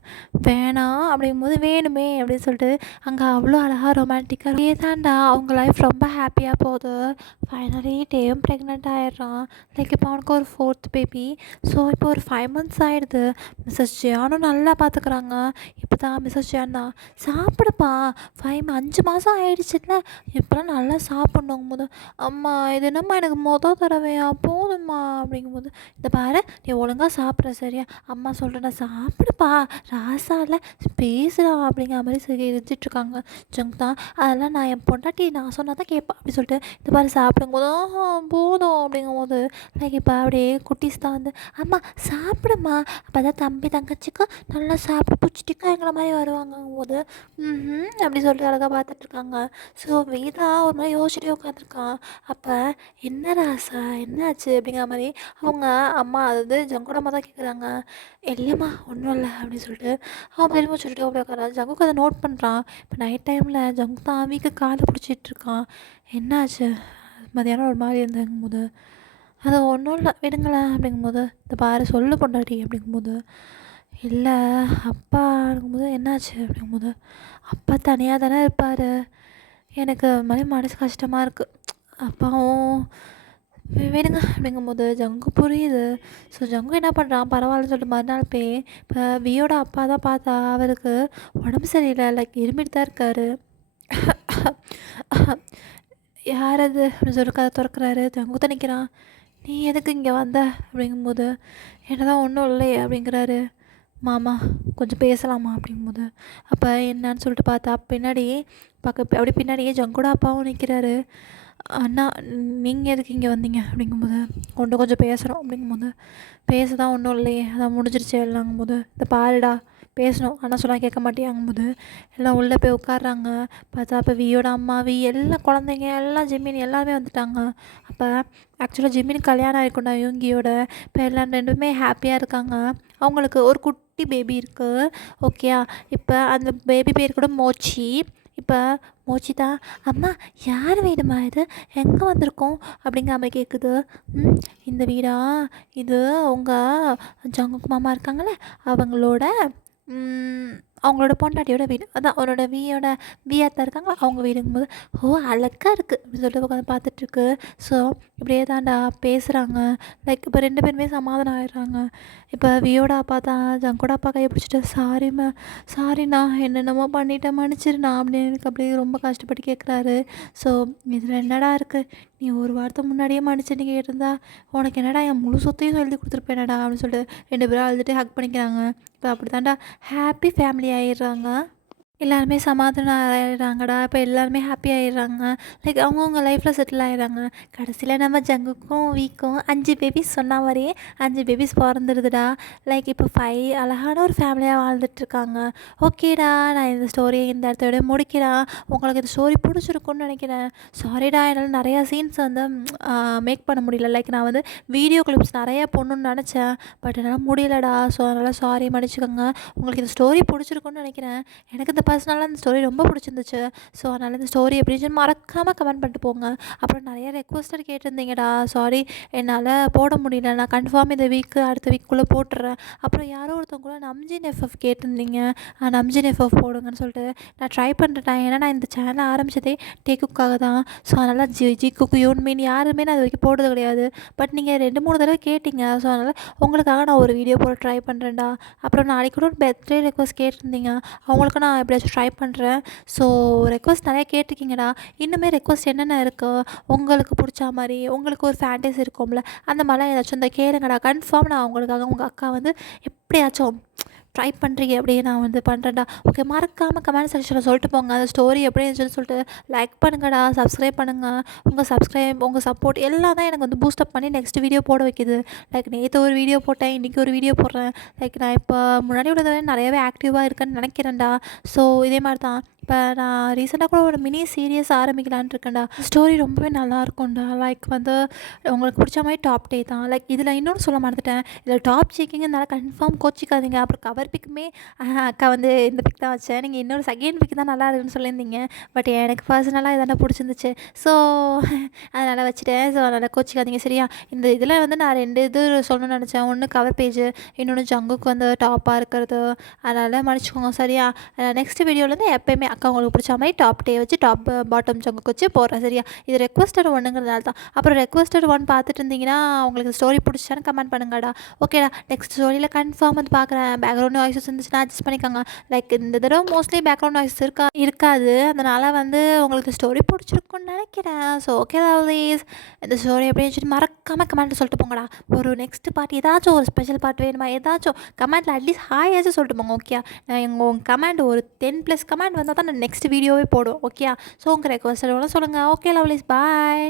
வேணாம் அப்படிங்கும்போது வேணுமே அப்படின்னு சொல்லிட்டு அங்கே அவ்வளோ அழகாக ரொமான்டிக்காக ஏதாண்டா அவங்க லைஃப் ரொம்ப ஹாப்பியாக போகுது. ஃபைனலி டேவும் ப்ரெக்னென்ட் ஆகிடுறான். லைக் இப்போ அவனுக்கு ஒரு 4th பேபி. ஸோ இப்போ ஒரு 5 months ஆகிடுது. மிஸ்ஸஸ் ஜியானும் நல்லா பார்த்துக்குறாங்க. இப்போ தான் மிஸ்ஸஸ் ஜியான் தான் சாப்பிடுப்பா, 5 மாதம் ஆயிடுச்சுல்ல, இப்போலாம் நல்லா சாப்பிட்ணுங்கும்போது, அம்மா இது என்னம்மா எனக்கு தடவையா போதும்மா அப்படிங்கும்போது, இந்த பாரு நீ ஒழுங்காக சாப்பிட்ற சரியா, அம்மா சொல்கிறேன்டா சாப்பிடுப்பா ராசால பேசுகிறா அப்படிங்கிற மாதிரி சரி இருந்துட்டுருக்காங்க. ஜங்க் தான் அதெல்லாம் நான் என் பொண்டாட்டி நான் சொன்னால் தான் கேட்பா அப்படி சொல்லிட்டு, இந்த பாரு சாப்பிடும்போது போதும் அப்படிங்கும்போது, லைக் இப்போ அப்படியே குட்டீஸ் தான் வந்து அம்மா சாப்பிடுமா, அப்போ தான் தம்பி தங்கச்சிக்கு நல்லா சாப்பிட்டு பிடிச்சிட்டிக்காங்கிற மாதிரி வருவாங்கங்கும்போது, அப்படி சொல்லிட்டு அழகாக பார்த்துட்ருக்காங்க. ஸோ வேதா ஒரு மாதிரி யோசிச்சுட்டே உட்காந்துருக்கான். அப்போ என்ன ராசா என்னாச்சு அப்படிங்கிற மாதிரி அவங்க அம்மா, அதாவது ஜங்கோட அம்மா தான் கேட்குறாங்க. இல்லைம்மா ஒன்றும் இல்லை அப்படின்னு சொல்லிட்டு அவன் பெருமை சொல்லிட்டு அப்படியே உட்காரான். ஜங்குக்கு அதை நோட் பண்ணுறான். இப்போ நைட் டைமில் ஜங்கு தான் வீக்கு காலை பிடிச்சிட்டு இருக்கான். என்னாச்சு மதியானம் ஒரு மாதிரி இருந்தாங்கும்போது, அது ஒன்றும் இல்லை விடுங்களேன் அப்படிங்கும்போது, இந்த பாரு சொல்லு பொண்டாட்டி அப்படிங்கும்போது, இல்லை அப்பா இருக்கும்போது என்னாச்சு அப்படிங்கும்போது, அப்பா தனியாக தானே இருப்பார், எனக்கு மனசு கஷ்டமாக இருக்குது, அப்பாவும் விடுங்க அப்படிங்கும்போது ஜங்கு புரியுது. ஸோ ஜங்கு என்ன பண்ணுறான், பரவாயில்லன்னு சொல்லிட்டு மறுநாள் போய் இப்போ வியோட அப்பா தான் பார்த்தா அவருக்கு உடம்பு சரியில்லை, லைக் இருமிட்டு தான் இருக்கார். யார் அது அப்படின்னு சொல்லி கதை திறக்கிறாரு. ஜங்கு தான் நிற்கிறான். நீ எதுக்கு இங்கே வந்த அப்படிங்கும்போது, என்னதான் ஒன்றும் இல்லையே அப்படிங்கிறாரு. மாமா கொஞ்சம் பேசலாமா அப்படிங்கும்போது, அப்போ என்னான்னு சொல்லிட்டு பார்த்தா பின்னாடி அப்படியே பின்னாடியே ஜங்கோட அப்பாவும் நிற்கிறாரு. அண்ணா நீங்கள் எதுக்கு இங்கே வந்தீங்க அப்படிங்கும்போது, கொஞ்சம் பேசுகிறோம் அப்படிங்கும்போது, பேச தான் ஒன்றும் இல்லையே அதான் முடிஞ்சிருச்சு எல்லாங்கும்போது, இந்த பாருடா பேசணும் ஆனால் சொன்னால் கேட்க மாட்டேங்கும்போது எல்லாம் உள்ளே போய் உட்காடுறாங்க. பார்த்தா அப்போ வியோட அம்மா எல்லாம் குழந்தைங்க எல்லாம் ஜிம்மின் எல்லாருமே வந்துட்டாங்க. அப்போ ஆக்சுவலாக ஜிம்மின் கல்யாணம் ஆகிருக்குண்டா யுங்கியோட. இப்போ எல்லாம் ரெண்டுமே ஹாப்பியாக இருக்காங்க. அவங்களுக்கு ஒரு குட்டி பேபி இருக்குது. ஓகேயா, இப்போ அந்த பேபி பேர் கூட மோச்சி. இப்போ மோச்சி தான் அம்மா யார் வீடுமா இது, எங்கே வந்திருக்கோம் அப்படிங்கிற மாதிரி கேட்குது. இந்த வீடா, இது உங்கள் ஜங்குக்கு மாமா இருக்காங்களே அவங்களோட அவங்களோட பொண்டாட்டியோட வீடு, அதான் அவரோட வியாத்தா இருக்காங்களா அவங்க வீடுங்கும்போது, ஓ அழகாக இருக்குது அப்படின்னு சொல்லிட்டு உட்காந்து பார்த்துட்ருக்கு. ஸோ இப்படியே தான்டா பேசுகிறாங்க. லைக் இப்போ 2 பேருமே சமாதானம் ஆகிடுறாங்க. இப்போ வியோட அப்பா தான் ஜங்கோட அப்பா கையை பிடிச்சிட்டு சாரிண்ணா என்னென்னமோ பண்ணிட்டேன் மன்னிச்சிருண்ணா அப்படின்னு எனக்கு அப்படியே ரொம்ப கஷ்டப்பட்டு கேட்குறாரு. ஸோ இதில் என்னடா இருக்குது, நீ ஒரு வாரத்தை முன்னாடியே மன்னிச்சுன்னு கேட்டிருந்தா உனக்கு என்னடா என் முழு சொத்தையும் எழுதி கொடுத்துருப்பேனடா அப்படின்னு சொல்லிட்டு 2 பேரும் அழுதுட்டு ஹக் பண்ணிக்கிறாங்க. இப்போ அப்படி தான்டா ஹாப்பி ஃபேமிலி ஆகிடுறாங்க. எல்லாருமே சமாதானம் ஆகிடுறாங்கடா. இப்போ எல்லாருமே ஹாப்பி ஆகிடுறாங்க. லைக் அவங்கவுங்க லைஃப்பில் செட்டில் ஆகிடுறாங்க. கடைசியில் நம்ம ஜங்குக்கும் வீக்கும் 5 பேபிஸ் சொன்ன மாதிரியே 5 பேபிஸ் பிறந்துடுதுடா. லைக் இப்போ 5 அழகான ஒரு ஃபேமிலியாக வாழ்ந்துட்டுருக்காங்க. ஓகேடா, நான் இந்த ஸ்டோரியை இந்த இடத்தோட முடிக்கிறேன். உங்களுக்கு இந்த ஸ்டோரி பிடிச்சிருக்குன்னு நினைக்கிறேன். சாரிடா என்னால் நிறையா சீன்ஸ் வந்து மேக் பண்ண முடியல. லைக் நான் வந்து வீடியோ கிளிப்ஸ் நிறையா போடணுன்னு நினச்சேன், பட் என்னால் முடியலடா. ஸோ அதனால் சாரி மன்னிச்சுக்கோங்க. உங்களுக்கு இந்த ஸ்டோரி பிடிச்சிருக்குன்னு நினைக்கிறேன். எனக்கு இந்த பர்சனலாக இந்த ஸ்டோரி ரொம்ப பிடிச்சிருந்துச்சு. ஸோ அதனால் இந்த ஸ்டோரி எப்படின்னு மறக்காமல் கமெண்ட் பண்ணிட்டு போங்க. அப்புறம் நிறைய ரெக்வஸ்டட் கேட்டிருந்தீங்கடா, சாரி என்னால் போட முடியல, நான் கன்ஃபார்ம் இந்த வீக்கு அடுத்த வீக்குள்ளே போட்டுறேன். அப்புறம் யாரோ ஒருத்தவங்க கூட நம்ஜின் எஃப்எஃப் கேட்டிருந்தீங்க, நம்ஜின் எஃப்எஃப் போடுங்கன்னு சொல்லிட்டு நான் ட்ரை பண்ணுறேன். ஏன்னா நான் இந்த சேனலை ஆரம்பித்ததே டேக்குக்காக தான். ஸோ அதனால் ஜி குக்கு யூன் மீன் யாருமே நான் அது வரைக்கும் போடுறது கிடையாது. பட் நீங்கள் 2-3 தடவை கேட்டிங்க. ஸோ அதனால் உங்களுக்காக நான் ஒரு வீடியோ போட ட்ரை பண்ணுறேன்டா. அப்புறம் நாளைக்கு கூட ஒரு பர்த்டே ரெக்வஸ்ட் கேட்டிருந்தீங்க, அவங்களுக்கு நான் எப்படி எப்படியாச்சும் ட்ரை பண்ணுறேன். ஸோ ரெக்வெஸ்ட் நிறையா கேட்டிருக்கீங்கடா. இன்னுமே ரெக்வெஸ்ட் என்னென்ன இருக்குது உங்களுக்கு பிடிச்சா மாதிரி, உங்களுக்கு ஒரு ஃபேண்டஸி இருக்கும்ல, அந்த மாதிரிலாம் ஏதாச்சும் இந்த கேளுங்கடா. கன்ஃபார்ம் நான் உங்களுக்காக உங்கள் அக்கா வந்து எப்படியாச்சும் ட்ரை பண்ணுறீங்க அப்படியே நான் வந்து பண்ணுறேன்டா. ஓகே, மறக்காமல் கமெண்ட் செக்ஷனில் சொல்லிட்டு போங்க அந்த ஸ்டோரி எப்படி இருந்துச்சுன்னு சொல்லிட்டு. லைக் பண்ணுங்கடா, சப்ஸ்கிரைப் பண்ணுங்கள். உங்கள் சப்போர்ட் எல்லாம் தான் எனக்கு வந்து பூஸ்டப் பண்ணி நெக்ஸ்ட் வீடியோ போட வைக்கிது. லைக் நேற்று ஒரு வீடியோ போட்டேன், இன்றைக்கி ஒரு வீடியோ போடுறேன். லைக் நான் இப்போ முன்னாடி உள்ளதை விட நிறையவே ஆக்டிவாக இருக்கேன்னு நினைக்கிறேன்டா. ஸோ இதே மாதிரி தான் இப்போ நான் ரீசெண்டாக கூட ஒரு மினி சீரியஸ் ஆரம்பிக்கலான்னு இருக்கேன்டா. ஸ்டோரி ரொம்பவே நல்லா இருக்கும்டா. லைக் வந்து உங்களுக்கு பிடிச்ச மாதிரி டாப் டே தான். லைக் இதில் இன்னொன்று சொல்ல மறந்துட்டேன். இதில் டாப் செக்கிங்கிறதுனால கன்ஃபார்ம் கோச்சிக்காதீங்க. அப்புறம் கவர் பிக்குமே அக்கா வந்து இந்த பிக் தான் வச்சேன், நீங்கள் இன்னொரு செகண்ட் பிக் தான் நல்லா இருக்குன்னு சொல்லியிருந்தீங்க. பட் எனக்கு பர்சனலாக இதாண்டா பிடிச்சிருந்துச்சு. ஸோ அதனால் வச்சுட்டேன். ஸோ அதனால் கோச்சிக்காதீங்க சரியா. இந்த இதில் வந்து நான் 2 இது சொல்லணும்னு நினச்சேன். ஒன்று கவர் பேஜு, இன்னொன்று ஜங்குக்கு வந்து டாப்பாக இருக்கிறது. அதனால் மன்னிச்சுக்கோங்க சரியா. நெக்ஸ்ட் வீடியோலேருந்து எப்போயுமே அக்கா உங்களுக்கு பிடிச்ச மாதிரி டாப் டே வச்சு பாட்டம் ஜங்குக்கு வச்சு போடுறேன் சரியா. இது ரெக்வஸ்டட் ஒன்றுங்கிறதுனால தான். அப்புறம் ரெக்வஸ்டட் ஒன் பார்த்துட்டு இருந்தீங்கன்னா உங்களுக்கு ஸ்டோரி பிடிச்சான்னு கமெண்ட் பண்ணுங்கடா. ஓகேடா, நெக்ஸ்ட் ஸ்டோரியில் கன்ஃபார்ம் வந்து பார்க்குறேன். பேக்ரவுண்ட் வாய்ஸஸ் இருந்துச்சுன்னா அட்ஜஸ்ட் பண்ணிக்கோங்க. லைக் இந்த தடவை மோஸ்ட்லி பேக்ரவுண்ட் வாய்ஸ் இருக்காது. அதனால் வந்து உங்களுக்கு ஸ்டோரி பிடிச்சிருக்குன்னு நினைக்கிறேன். ஸோ ஓகே லவ்லீஸ், இந்த ஸ்டோரி எப்படி இருந்துச்சுன்னு மறக்காமல் கமெண்ட்டில் சொல்லிட்டு போங்கடா. ஒரு நெக்ஸ்ட் பார்ட் ஏதாச்சும் ஒரு ஸ்பெஷல் பார்ட் வேணுமா, ஏதாச்சும் கமெண்ட்டில் அட்லீஸ்ட் ஹாயாச்சும் சொல்லிட்டு போங்க. ஓகே, நான் உங்கள் கமெண்ட் ஒரு 10+ கமெண்ட் வந்தால் தான் நான் நெக்ஸ்ட் வீடியோவே போடுவோம். ஓகே, ஸோ உங்கள் ரெக்வஸ்ட் சொல்லுங்கள். ஓகே லவ்லீஸ், பாய்.